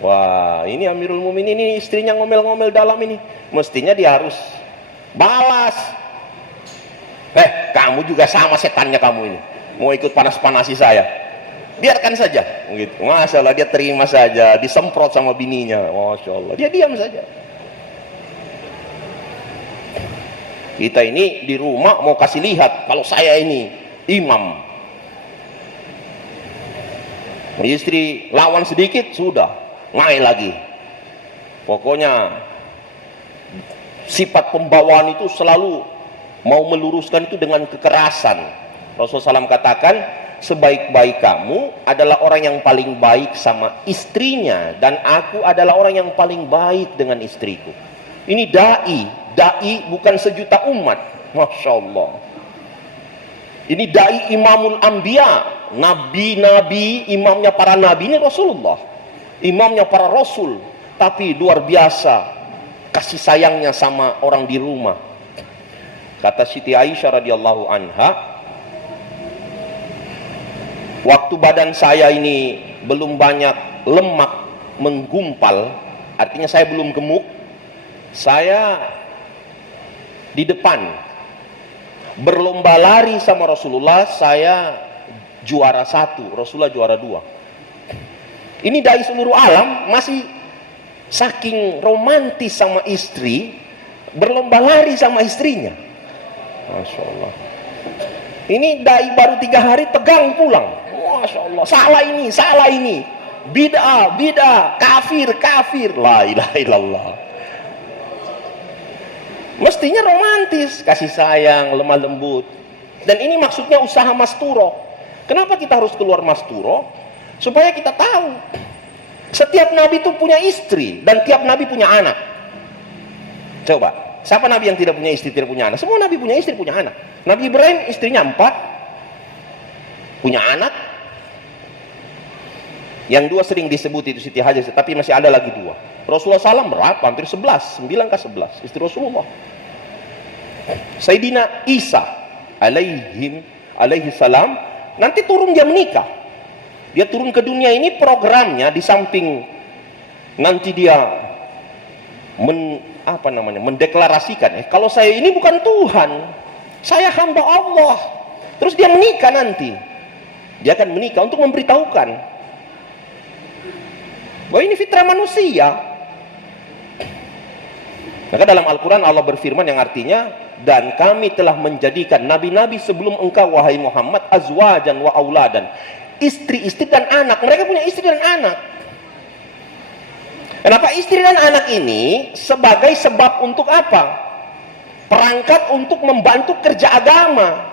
Wah, ini Amirul Mukminin, ini istrinya ngomel-ngomel dalam ini. Mestinya dia harus balas. Kamu juga sama setannya kamu ini. Mau ikut panas-panasi saya. Biarkan saja. Gitu. Masya Allah, dia terima saja. Disemprot sama bininya. Masya Allah, dia diam saja. Kita ini di rumah mau kasih lihat kalau saya ini imam. Istri lawan sedikit sudah naik lagi. Pokoknya sifat pembawaan itu selalu mau meluruskan itu dengan kekerasan. Rasulullah SAW katakan, sebaik-baik kamu adalah orang yang paling baik sama istrinya, dan aku adalah orang yang paling baik dengan istriku. Ini dai bukan sejuta umat. Masya Allah. Ini dai imamul anbiya, nabi-nabi, imamnya para nabi, ini Rasulullah, imamnya para rasul. Tapi luar biasa kasih sayangnya sama orang di rumah. Kata Siti Aisyah radhiyallahu anha, Waktu badan saya ini belum banyak lemak menggumpal, artinya saya belum gemuk, saya di depan berlomba lari sama Rasulullah, saya juara 1, Rasulullah juara 2. Ini dai seluruh alam masih saking romantis sama istri, berlomba lari sama istrinya. Masya Allah. Ini dai baru 3 hari tegang pulang. Masya Allah, salah ini, bid'ah, kafir, la ilaha illallah. Mestinya romantis, kasih sayang, lemah lembut. Dan ini maksudnya usaha masturo. Kenapa kita harus keluar masturo? Supaya kita tahu setiap nabi itu punya istri dan tiap nabi punya anak. Coba, siapa nabi yang tidak punya istri, tidak punya anak? Semua nabi punya istri, punya anak. Nabi Ibrahim istrinya 4, punya anak. Yang 2 sering disebut itu Siti Hajar, tapi masih ada lagi 2. Rasulullah SAW berapa? Hampir 11, 9 ke 11 istri Rasulullah. Sayyidina Isa alaihi salam nanti turun, dia menikah. Dia turun ke dunia ini, programnya di samping nanti dia mendeklarasikan, kalau saya ini bukan Tuhan, saya hamba Allah. Terus dia menikah nanti. Dia akan menikah untuk memberitahukan bahwa ini fitrah manusia. Maka dalam Al-Quran Allah berfirman yang artinya, dan kami telah menjadikan nabi-nabi sebelum engkau wahai Muhammad azwajan wa auladan, istri-istri dan anak. Mereka punya istri dan anak. Kenapa istri dan anak ini? Sebagai sebab untuk apa? Perangkat untuk membantu kerja agama.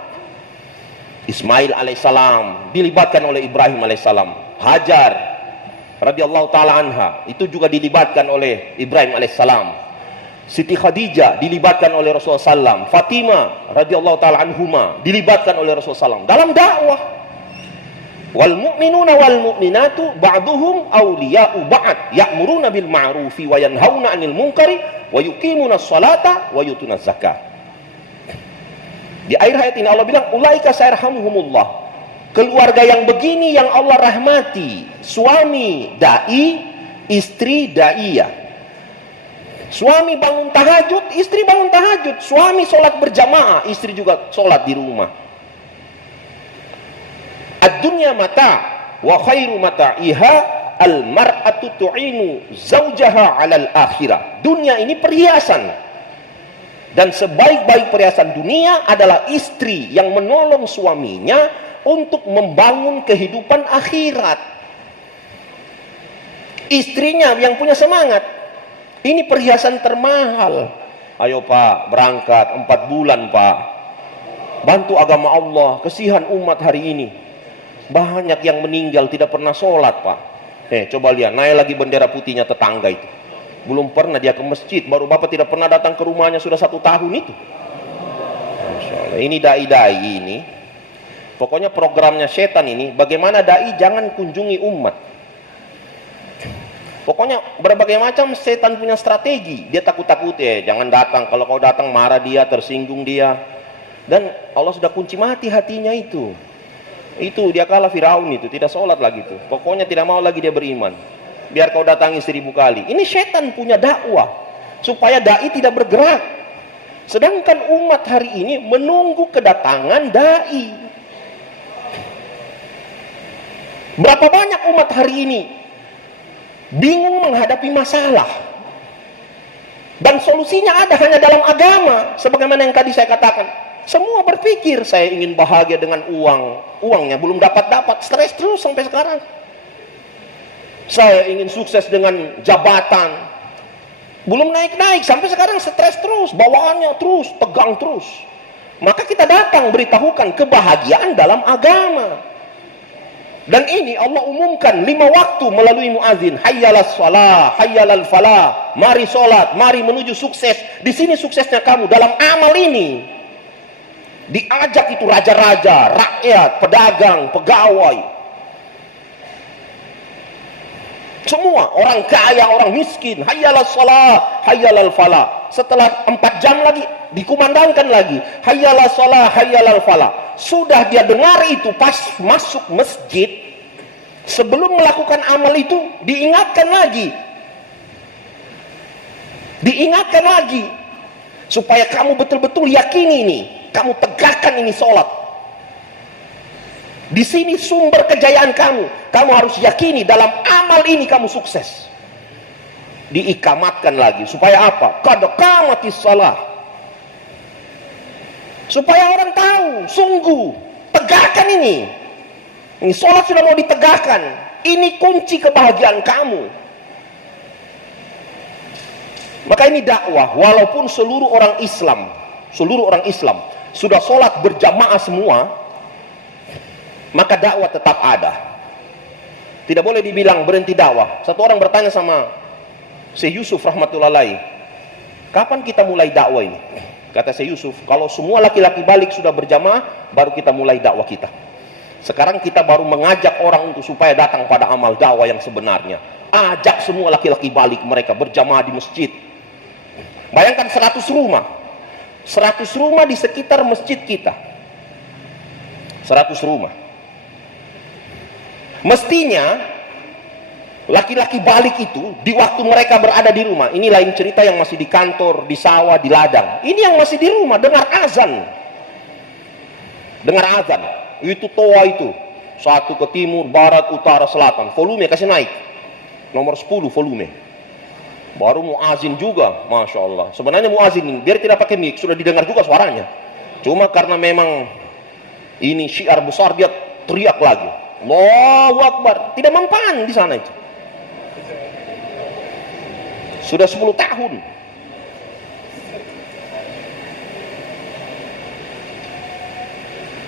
Ismail alaihissalam dilibatkan oleh Ibrahim alaihissalam. Hajar radhiyallahu taala anha itu juga dilibatkan oleh Ibrahim alaihissalam. Siti Khadijah dilibatkan oleh Rasulullah SAW. Fatimah radhiyallahu taala anhuma dilibatkan oleh Rasulullah SAW dalam dakwah. Wal mu'minuna wal mu'minatu ba'duhum awliya'u ba'd ya'muruna bil ma'rufi wa yanhauna 'anil munkari wa yuqimuna sholata wa yutuna zakat. Di akhir ayat ini Allah bilang ulaika sayarhamuhumullah. Keluarga yang begini yang Allah rahmati, suami dai, istri daiyah. Suami bangun tahajud, istri bangun tahajud. Suami sholat berjamaah, istri juga sholat di rumah. Ad-dunya mata wa khairu mata'iha al-mar'atu tu'inu zawjaha 'alal akhirah. Dunia ini perhiasan. Dan sebaik-baik perhiasan dunia adalah istri yang menolong suaminya untuk membangun kehidupan akhirat. Istrinya yang punya semangat. Ini perhiasan termahal. Ayo Pak, berangkat 4 bulan Pak. Bantu agama Allah, kesihan umat hari ini. Banyak yang meninggal tidak pernah sholat Pak. Coba lihat, naik lagi bendera putihnya tetangga itu. Belum pernah dia ke masjid, baru Bapak tidak pernah datang ke rumahnya sudah 1 tahun itu. Masya Allah, ini dai-dai ini. Pokoknya programnya setan ini, bagaimana dai jangan kunjungi umat. Pokoknya berbagai macam setan punya strategi. Dia takut-takuti, jangan datang. Kalau kau datang marah dia, tersinggung dia. Dan Allah sudah kunci mati hatinya itu. Itu dia kalah Firaun itu, tidak sholat lagi itu. Pokoknya tidak mau lagi dia beriman. Biar kau datangi 1000 kali. Ini setan punya dakwah supaya dai tidak bergerak. Sedangkan umat hari ini menunggu kedatangan dai. Berapa banyak umat hari ini bingung menghadapi masalah, dan solusinya ada hanya dalam agama. Sebagaimana yang tadi saya katakan, semua berpikir saya ingin bahagia dengan uangnya belum dapat, stres terus sampai sekarang. Saya ingin sukses dengan jabatan, belum naik-naik sampai sekarang, stres terus, bawaannya terus tegang terus. Maka kita datang beritahukan kebahagiaan dalam agama. Dan ini Allah umumkan 5 waktu melalui muazin. Hayyalas shalah, hayyalal falah. Mari sholat, mari menuju sukses. Di sini suksesnya kamu dalam amal ini. Diajak itu raja-raja, rakyat, pedagang, pegawai. Semua, orang kaya, orang miskin. Hayyalas shalah, hayyalal falah. Setelah 4 jam lagi dikumandangkan lagi. Hayyalas shalah, hayyalal falah. sudah dia dengar itu pas masuk masjid, sebelum melakukan amal itu diingatkan lagi supaya kamu betul-betul yakini ini, kamu tegakkan ini sholat. Di sini sumber kejayaan kamu harus yakini dalam amal ini kamu sukses. Diikamatkan lagi supaya apa? Qad qamatis shalah, supaya orang tahu sungguh tegakkan ini sholat sudah mau ditegakkan, ini kunci kebahagiaan kamu. Maka ini dakwah, walaupun seluruh orang Islam sudah sholat berjamaah semua, maka dakwah tetap ada. Tidak boleh dibilang berhenti dakwah. Satu orang bertanya sama Syekh Yusuf rahmatullahi alaih, kapan kita mulai dakwah ini? Kata Syekh Yusuf, kalau semua laki-laki balik sudah berjamaah, baru kita mulai dakwah kita. Sekarang kita baru mengajak orang untuk supaya datang pada amal dakwah yang sebenarnya. Ajak semua laki-laki balik, mereka berjamaah di masjid. Bayangkan 100 rumah di sekitar masjid kita. 100 rumah. Mestinya laki-laki balik itu di waktu mereka berada di rumah. Ini lain cerita yang masih di kantor, di sawah, di ladang. Ini yang masih di rumah dengar azan. Itu toa itu, satu ke timur, barat, utara, selatan. Volume kasih naik, nomor 10 volume. Baru muazin juga, masya Allah. Sebenarnya muazin ini biar tidak pakai mic, sudah didengar juga suaranya. Cuma karena memang ini syiar besar, dia teriak lagi, Allahu Akbar. Tidak mempan di sana itu. Sudah 10 tahun.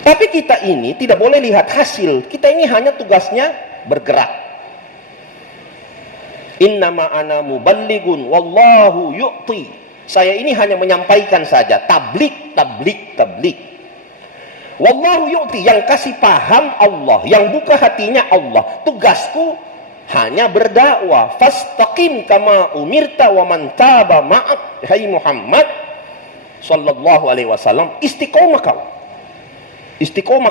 Tapi kita ini tidak boleh lihat hasil. Kita ini hanya tugasnya bergerak. Innama ana muballigun wallahu yu'ti. Saya ini hanya menyampaikan saja, tablik. Wallahu yu'ti, yang kasih paham Allah, yang buka hatinya Allah. Tugasku hanya berdakwah. Fastaqim kama umirta wa man taba ma'ak. Hai Muhammad sallallahu alaihi wasallam, istiqomah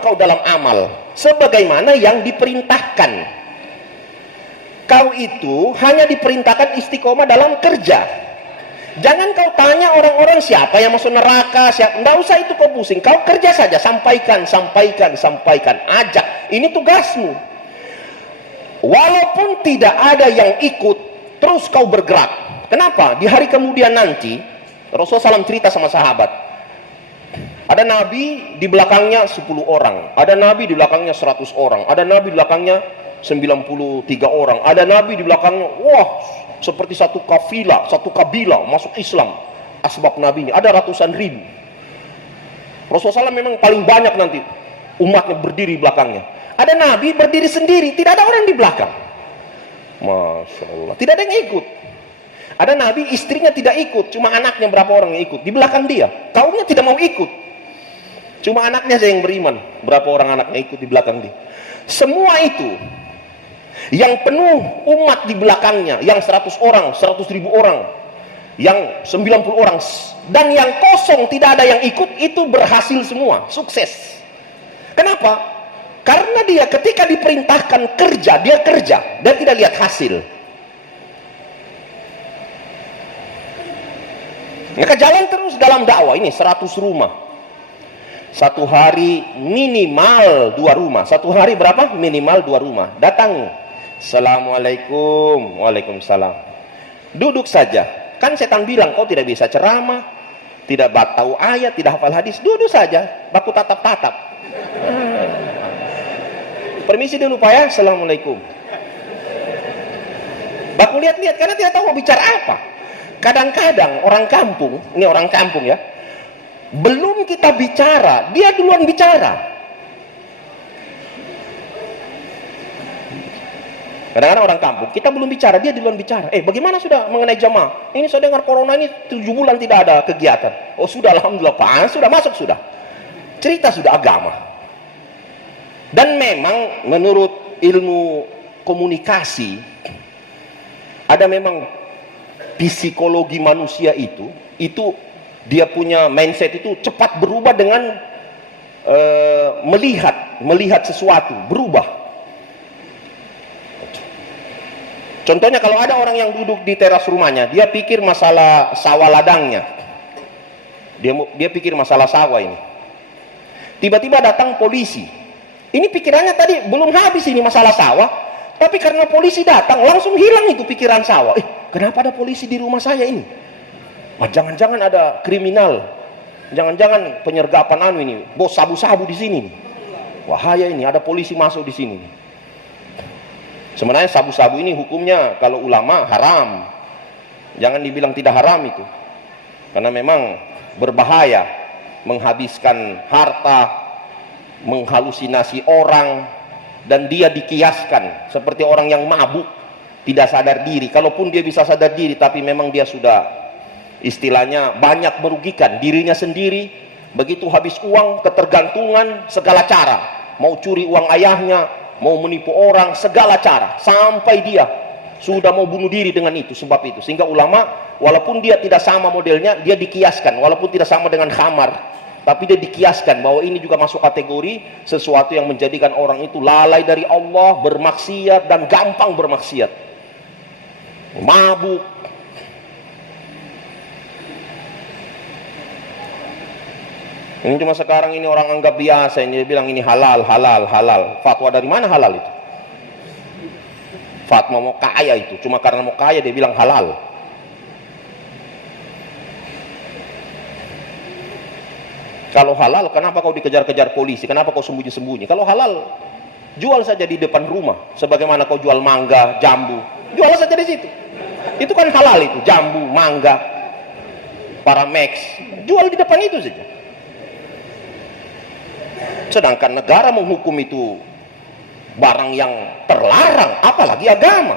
kau dalam amal sebagaimana yang diperintahkan. Kau itu hanya diperintahkan istiqomah dalam kerja. Jangan kau tanya orang-orang siapa yang masuk neraka, siapa. Nggak usah itu kau pusing. Kau kerja saja, sampaikan. Ajak. Ini tugasmu. Walaupun tidak ada yang ikut, terus kau bergerak. Kenapa? Di hari kemudian nanti, Rasulullah SAW cerita sama sahabat. Ada nabi di belakangnya 10 orang. Ada nabi di belakangnya 100 orang. Ada nabi di belakangnya 93 orang. Ada nabi di belakangnya, wah, seperti satu kabilah masuk Islam. Asbab nabinya ada ratusan ribu. Rasulullah SAW memang paling banyak nanti umatnya berdiri di belakangnya. Ada nabi berdiri sendiri, tidak ada orang di belakang. Masya Allah, tidak ada yang ikut. Ada nabi istrinya tidak ikut, cuma anaknya berapa orang yang ikut di belakang dia. Kaumnya tidak mau ikut, cuma anaknya saja yang beriman. Berapa orang anaknya ikut di belakang dia. Semua itu yang penuh umat di belakangnya, yang 100 orang, 100.000 orang, yang 90 orang, dan yang kosong tidak ada yang ikut, itu berhasil semua, sukses. Kenapa? Karena dia ketika diperintahkan kerja, dia kerja dan tidak lihat hasil. Maka jalan terus dalam dakwah ini. 100 rumah, satu hari minimal 2 rumah. Satu hari berapa? Minimal 2 rumah. Datang, Assalamualaikum. Waalaikumsalam. Duduk saja. Kan setan bilang kau tidak bisa ceramah, tidak tahu ayat, tidak hafal hadis. Duduk saja, baku tatap-tatap. Permisi dulu Pak ya, Assalamualaikum. Baku lihat-lihat karena tidak tahu mau bicara apa. Kadang-kadang orang kampung, ini orang kampung ya, belum kita bicara, dia duluan bicara. Kadang-kadang orang kampung, kita belum bicara, dia duluan bicara. Bagaimana sudah mengenai jamaah? Ini saya dengar corona ini 7 bulan tidak ada kegiatan. Oh sudah, alhamdulillah Pak, sudah masuk sudah. Cerita sudah agama. Dan memang menurut ilmu komunikasi, ada memang psikologi manusia itu dia punya mindset itu cepat berubah dengan melihat sesuatu berubah. Contohnya kalau ada orang yang duduk di teras rumahnya, dia pikir masalah sawah ladangnya, dia pikir masalah sawah ini. Tiba-tiba datang polisi, ini pikirannya tadi belum habis ini masalah sawah, tapi karena polisi datang langsung hilang itu pikiran sawah. Kenapa ada polisi di rumah saya ini? Jangan-jangan ada kriminal, jangan-jangan penyergapan ini, bos sabu-sabu di sini. Wahaya ini, ada polisi masuk di sini. Sebenarnya sabu-sabu ini hukumnya kalau ulama haram. Jangan dibilang tidak haram itu. Karena memang berbahaya, menghabiskan harta, menghalusinasi orang, dan dia dikiaskan seperti orang yang mabuk, tidak sadar diri. Kalaupun dia bisa sadar diri, tapi memang dia sudah istilahnya banyak merugikan dirinya sendiri. Begitu habis uang, ketergantungan, segala cara. Mau curi uang ayahnya, mau menipu orang, segala cara, sampai dia sudah mau bunuh diri dengan itu, sebab itu. Sehingga ulama, walaupun dia tidak sama modelnya, dia dikiaskan, walaupun tidak sama dengan khamar, tapi dia dikiaskan bahwa ini juga masuk kategori sesuatu yang menjadikan orang itu lalai dari Allah, bermaksiat, dan gampang bermaksiat, mabuk. Ini cuma sekarang ini orang anggap biasa, ini dia bilang ini halal, halal, halal. Fatwa dari mana halal itu? Fatwa mau kaya itu, cuma karena mau kaya dia bilang halal. Kalau halal, kenapa kau dikejar-kejar polisi? Kenapa kau sembunyi-sembunyi? Kalau halal, jual saja di depan rumah. Sebagaimana kau jual mangga, jambu, jual saja di situ. Itu kan halal itu, jambu, mangga, Paramex, jual di depan itu saja. Sedangkan negara menghukum itu barang yang terlarang, apalagi agama.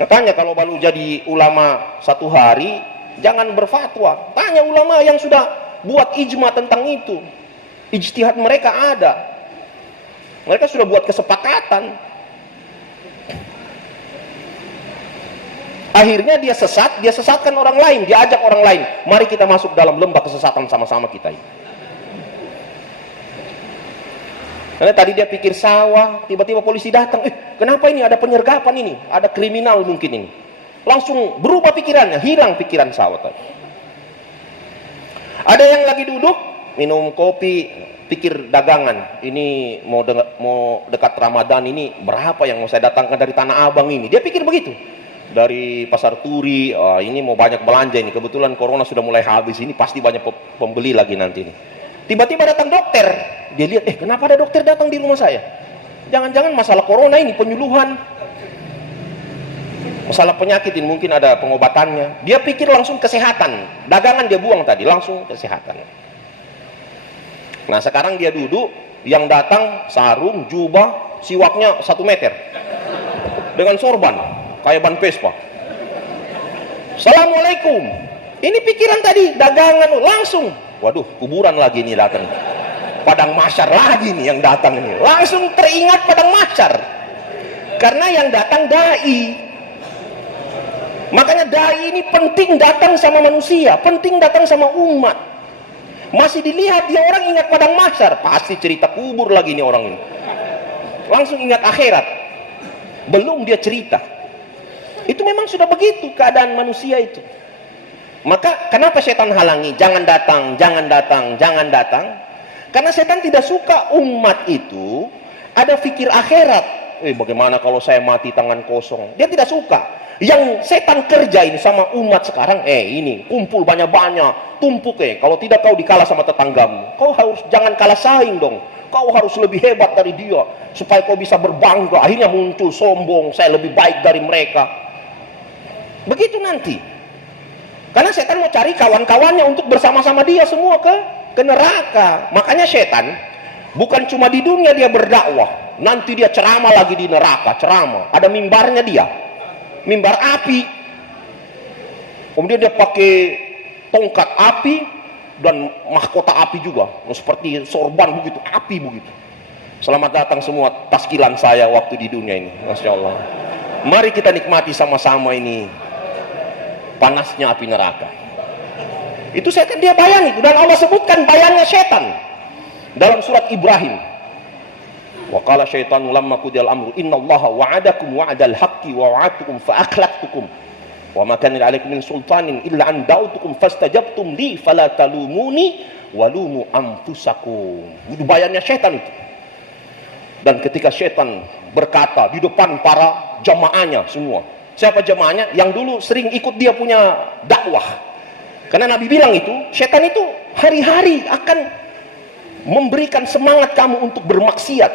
Makanya kalau baru jadi ulama satu hari, jangan berfatwa. Tanya ulama yang sudah buat ijma tentang itu. Ijtihad mereka ada. Mereka sudah buat kesepakatan. Akhirnya dia sesat, dia sesatkan orang lain, dia ajak orang lain. Mari kita masuk dalam lembah kesesatan sama-sama kita ini. Karena tadi dia pikir sawah, tiba-tiba polisi datang. Kenapa ini ada penyergapan ini? Ada kriminal mungkin ini. Langsung berubah pikirannya, hilang pikiran sawah tadi. Ada yang lagi duduk, minum kopi, pikir dagangan. Ini mau dekat Ramadan ini, berapa yang mau saya datangkan dari Tanah Abang ini? Dia pikir begitu. Dari Pasar Turi, ini mau banyak belanja ini. Kebetulan corona sudah mulai habis, ini pasti banyak pembeli lagi nanti ini. Tiba-tiba datang dokter. Dia lihat, kenapa ada dokter datang di rumah saya? Jangan-jangan masalah corona ini, penyuluhan. Masalah penyakit ini, mungkin ada pengobatannya. Dia pikir langsung kesehatan. Dagangan dia buang tadi, langsung kesehatan. Nah sekarang dia duduk, yang datang sarung, jubah, siwaknya 1 meter. Dengan sorban, kayak ban Vespa. Assalamualaikum. Ini pikiran tadi, dagangan, langsung. Waduh, kuburan lagi ini datang. Padang mahsyar lagi nih yang datang ini. Langsung teringat padang mahsyar. Karena yang datang dai. Makanya dai ini penting datang sama manusia, penting datang sama umat. Masih dilihat dia orang ingat padang mahsyar, pasti cerita kubur lagi nih orang ini. Langsung ingat akhirat. Belum dia cerita. Itu memang sudah begitu keadaan manusia itu. Maka kenapa setan halangi? Jangan datang, jangan datang, jangan datang. Karena setan tidak suka umat itu ada fikir akhirat. Bagaimana kalau saya mati tangan kosong? Dia tidak suka. Yang setan kerja ini sama umat sekarang, ini kumpul banyak-banyak, tumpuk kalau tidak kau dikalah sama tetanggamu. Kau harus jangan kalah saing dong. Kau harus lebih hebat dari dia supaya kau bisa berbangga. Akhirnya muncul sombong, saya lebih baik dari mereka. Begitu nanti. Karena setan mau cari kawan-kawannya untuk bersama-sama dia semua ke neraka. Makanya setan bukan cuma di dunia dia berdakwah, nanti dia ceramah lagi di neraka, ceramah. Ada mimbarnya dia, mimbar api. Kemudian dia pakai tongkat api dan mahkota api juga, seperti sorban begitu, api begitu. Selamat datang semua taskilan saya waktu di dunia ini, Masya Allah. Mari kita nikmati sama-sama ini panasnya api neraka. Itu setan, dia bayang itu, dan Allah sebutkan bayangnya setan dalam surat Ibrahim. Wa qala syaitanu lamma qudiyal amru innallaha wa'adakum wa'dal haqqi wa wa'adtukum fa akhlaftukum wa ma kana 'alaikum min sultanin illa an da'utukum fastajabtum li fala talumuni walumu anfusakum. Itu bayangnya setan itu. Dan ketika setan berkata di depan para jamaahnya semua, siapa jamaahnya? Yang dulu sering ikut dia punya dakwah. Karena Nabi bilang itu, setan itu hari-hari akan memberikan semangat kamu untuk bermaksiat.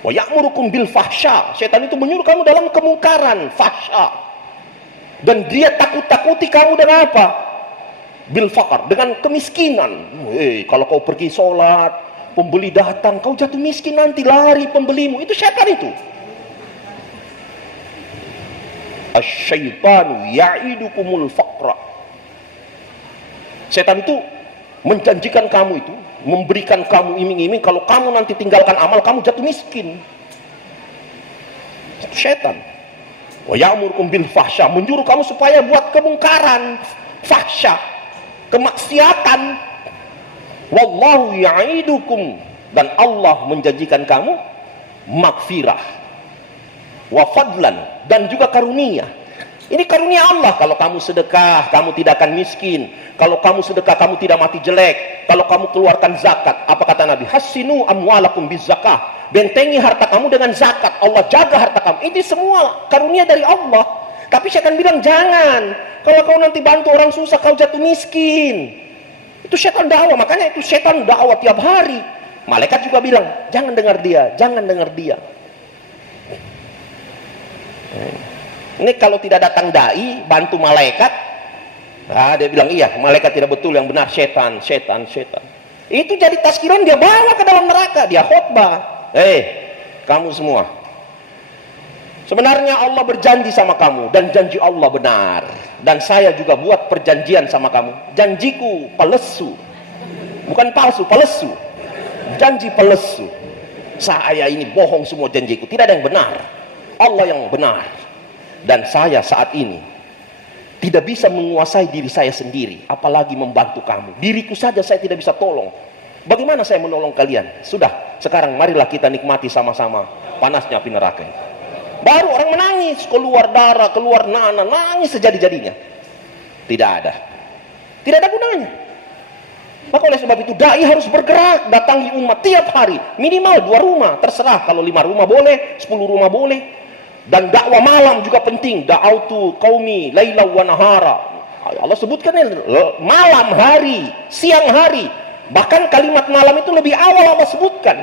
Wa ya'murukum bil fahsya. Setan itu menyuruh kamu dalam kemungkaran, fahsya. Dan dia takut-takuti kamu dengan apa? Bil faqar, dengan kemiskinan. Kalau kau pergi sholat, pembeli datang, kau jatuh miskin nanti, lari pembelimu. Itu setan itu. Asy-syaitanu ya'idukumul faqra. Setan itu menjanjikan kamu itu, memberikan kamu iming-iming, kalau kamu nanti tinggalkan amal, kamu jatuh miskin. Itu setan. Wa ya'murukum bil fahsya, menyuruh kamu supaya buat kemungkaran, fahsya, kemaksiatan. Wallahu ya'idukum, dan Allah menjanjikan kamu magfirah wa fadlan, dan juga karunia. Ini karunia Allah. Kalau kamu sedekah, kamu tidak akan miskin. Kalau kamu sedekah, kamu tidak mati jelek. Kalau kamu keluarkan zakat, apa kata Nabi? Hassinu amwalakum bizakah. Bentengi harta kamu dengan zakat. Allah jaga harta kamu. Ini semua karunia dari Allah. Tapi syaitan bilang jangan. Kalau kau nanti bantu orang susah, kau jatuh miskin. Itu syaitan dakwah. Makanya itu syaitan dakwah tiap hari. Malaikat juga bilang, jangan dengar dia, jangan dengar dia. Ini kalau tidak datang dai, bantu malaikat, dia bilang iya, malaikat tidak betul, yang benar setan, setan, setan. Itu jadi tazkiran, dia bawa ke dalam neraka, dia khotbah. Kamu semua, sebenarnya Allah berjanji sama kamu, dan janji Allah benar. Dan saya juga buat perjanjian sama kamu. Janjiku palesu, bukan palsu, palesu. Janji palesu. Saya ini bohong semua janjiku, tidak ada yang benar. Allah yang benar. Dan saya saat ini tidak bisa menguasai diri saya sendiri, apalagi membantu kamu. Diriku saja saya tidak bisa tolong. Bagaimana saya menolong kalian? Sudah, sekarang marilah kita nikmati sama-sama panasnya api neraka. Baru orang menangis, keluar darah, keluar nanah, nangis sejadi-jadinya. Tidak ada gunanya. Maka oleh sebab itu dai harus bergerak, datangi umat tiap hari, minimal 2 rumah, terserah. Kalau 5 rumah boleh, 10 rumah boleh. Dan dakwah malam juga penting. Da'autu qaumi laila wa nahara. Allah sebutkan malam hari, siang hari. Bahkan kalimat malam itu lebih awal Allah sebutkan.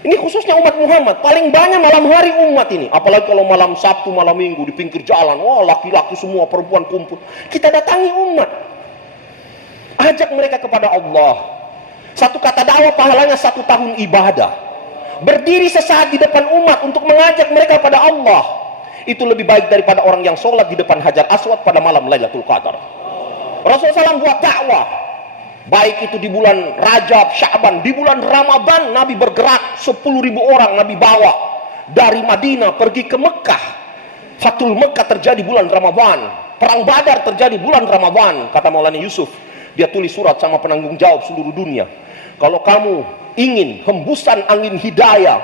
Ini khususnya umat Muhammad. Paling banyak malam hari umat ini. Apalagi kalau malam Sabtu, malam Minggu di pinggir jalan. Wah, laki-laki semua, perempuan kumpul. Kita datangi umat. Ajak mereka kepada Allah. Satu kata dakwah pahalanya 1 tahun ibadah. Berdiri sesaat di depan umat untuk mengajak mereka pada Allah, itu lebih baik daripada orang yang sholat di depan Hajar Aswad pada malam Lailatul Qadar. Rasulullah SAW buat dakwah, baik itu di bulan Rajab, Sya'ban, di bulan Ramadan. Nabi bergerak 10.000 orang Nabi bawa dari Madinah pergi ke Mekah. Fatul Mekah terjadi bulan Ramadan, perang Badar terjadi bulan Ramadan. Kata Maulana Yusuf, dia tulis surat sama penanggung jawab seluruh dunia, kalau kamu ingin hembusan angin hidayah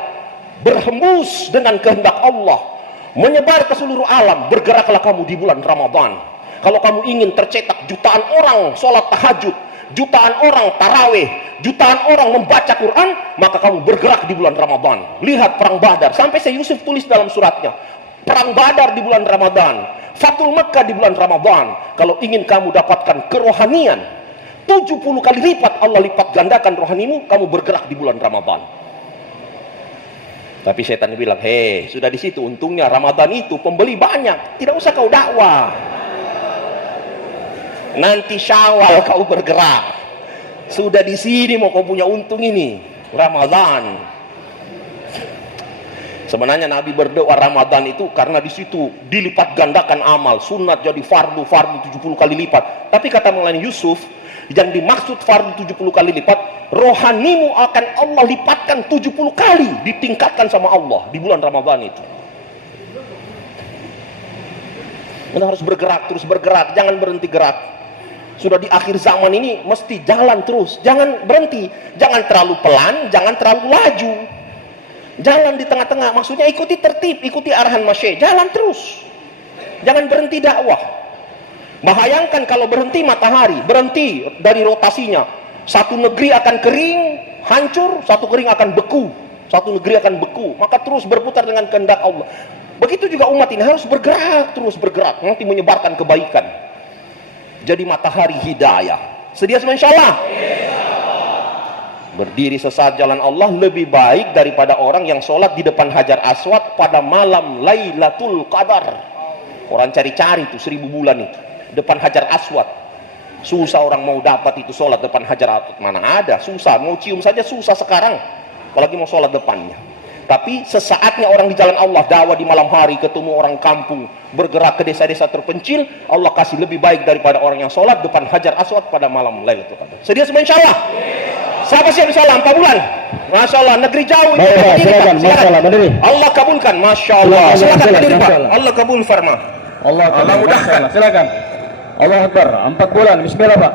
berhembus dengan kehendak Allah, menyebar ke seluruh alam, bergeraklah kamu di bulan Ramadan. Kalau kamu ingin tercetak jutaan orang sholat tahajud, jutaan orang tarawih, jutaan orang membaca Quran, maka kamu bergerak di bulan Ramadan. Lihat perang Badar, sampai Syekh Yusuf tulis dalam suratnya, perang Badar di bulan Ramadan, Fatul Mekah di bulan Ramadan. Kalau ingin kamu dapatkan kerohanian 70 kali lipat, Allah lipat gandakan rohanimu, kamu bergerak di bulan Ramadan. Tapi setan bilang, sudah di situ, untungnya Ramadan itu pembeli banyak, tidak usah kau dakwah. Nanti Syawal kau bergerak. Sudah di sini mau kau punya untung ini, Ramadan. Sebenarnya Nabi berdoa Ramadan itu karena di situ dilipat gandakan amal, sunat jadi fardu 70 kali lipat. Tapi kata Maulana Yusuf, yang dimaksud fardu 70 kali lipat, rohanimu akan Allah lipatkan 70 kali, ditingkatkan sama Allah di bulan Ramadan itu. Kita harus bergerak, terus bergerak, jangan berhenti gerak. Sudah di akhir zaman ini mesti jalan terus, jangan berhenti, jangan terlalu pelan, jangan terlalu laju, jalan di tengah-tengah. Maksudnya ikuti tertib, ikuti arahan Masya, jalan terus, jangan berhenti dakwah. Bayangkan kalau berhenti matahari, berhenti dari rotasinya, satu negeri akan kering, hancur, satu kering akan beku, satu negeri akan beku, maka terus berputar dengan kehendak Allah. Begitu juga umat ini harus bergerak, terus bergerak, nanti menyebarkan kebaikan. Jadi matahari hidayah. Sedia semua insyaallah? Berdiri sesaat jalan Allah lebih baik daripada orang yang sholat di depan Hajar Aswad pada malam Lailatul Qadar. Orang cari-cari tuh 1000 bulan itu depan Hajar Aswad. Susah orang mau dapat itu sholat depan Hajar Aswad, mana ada, susah, mau cium saja susah sekarang, apalagi mau sholat depannya. Tapi sesaatnya orang di jalan Allah, dakwah di malam hari, ketemu orang kampung, bergerak ke desa-desa terpencil, Allah kasih lebih baik daripada orang yang sholat depan Hajar Aswad pada malam Lailatul Qadar. Sedia semua insyaallah? Siapa siap insyaallah 4 bulan? Masya Allah, negeri jauh. Silakan, Masya Allah, berdiri. Allah kabulkan, Masya Allah. Silakan berdiri Pak. Allah kabul farma. Allah mudahkan. Silakan. Allah Akbar. 4 bulan. Bismillah Pak.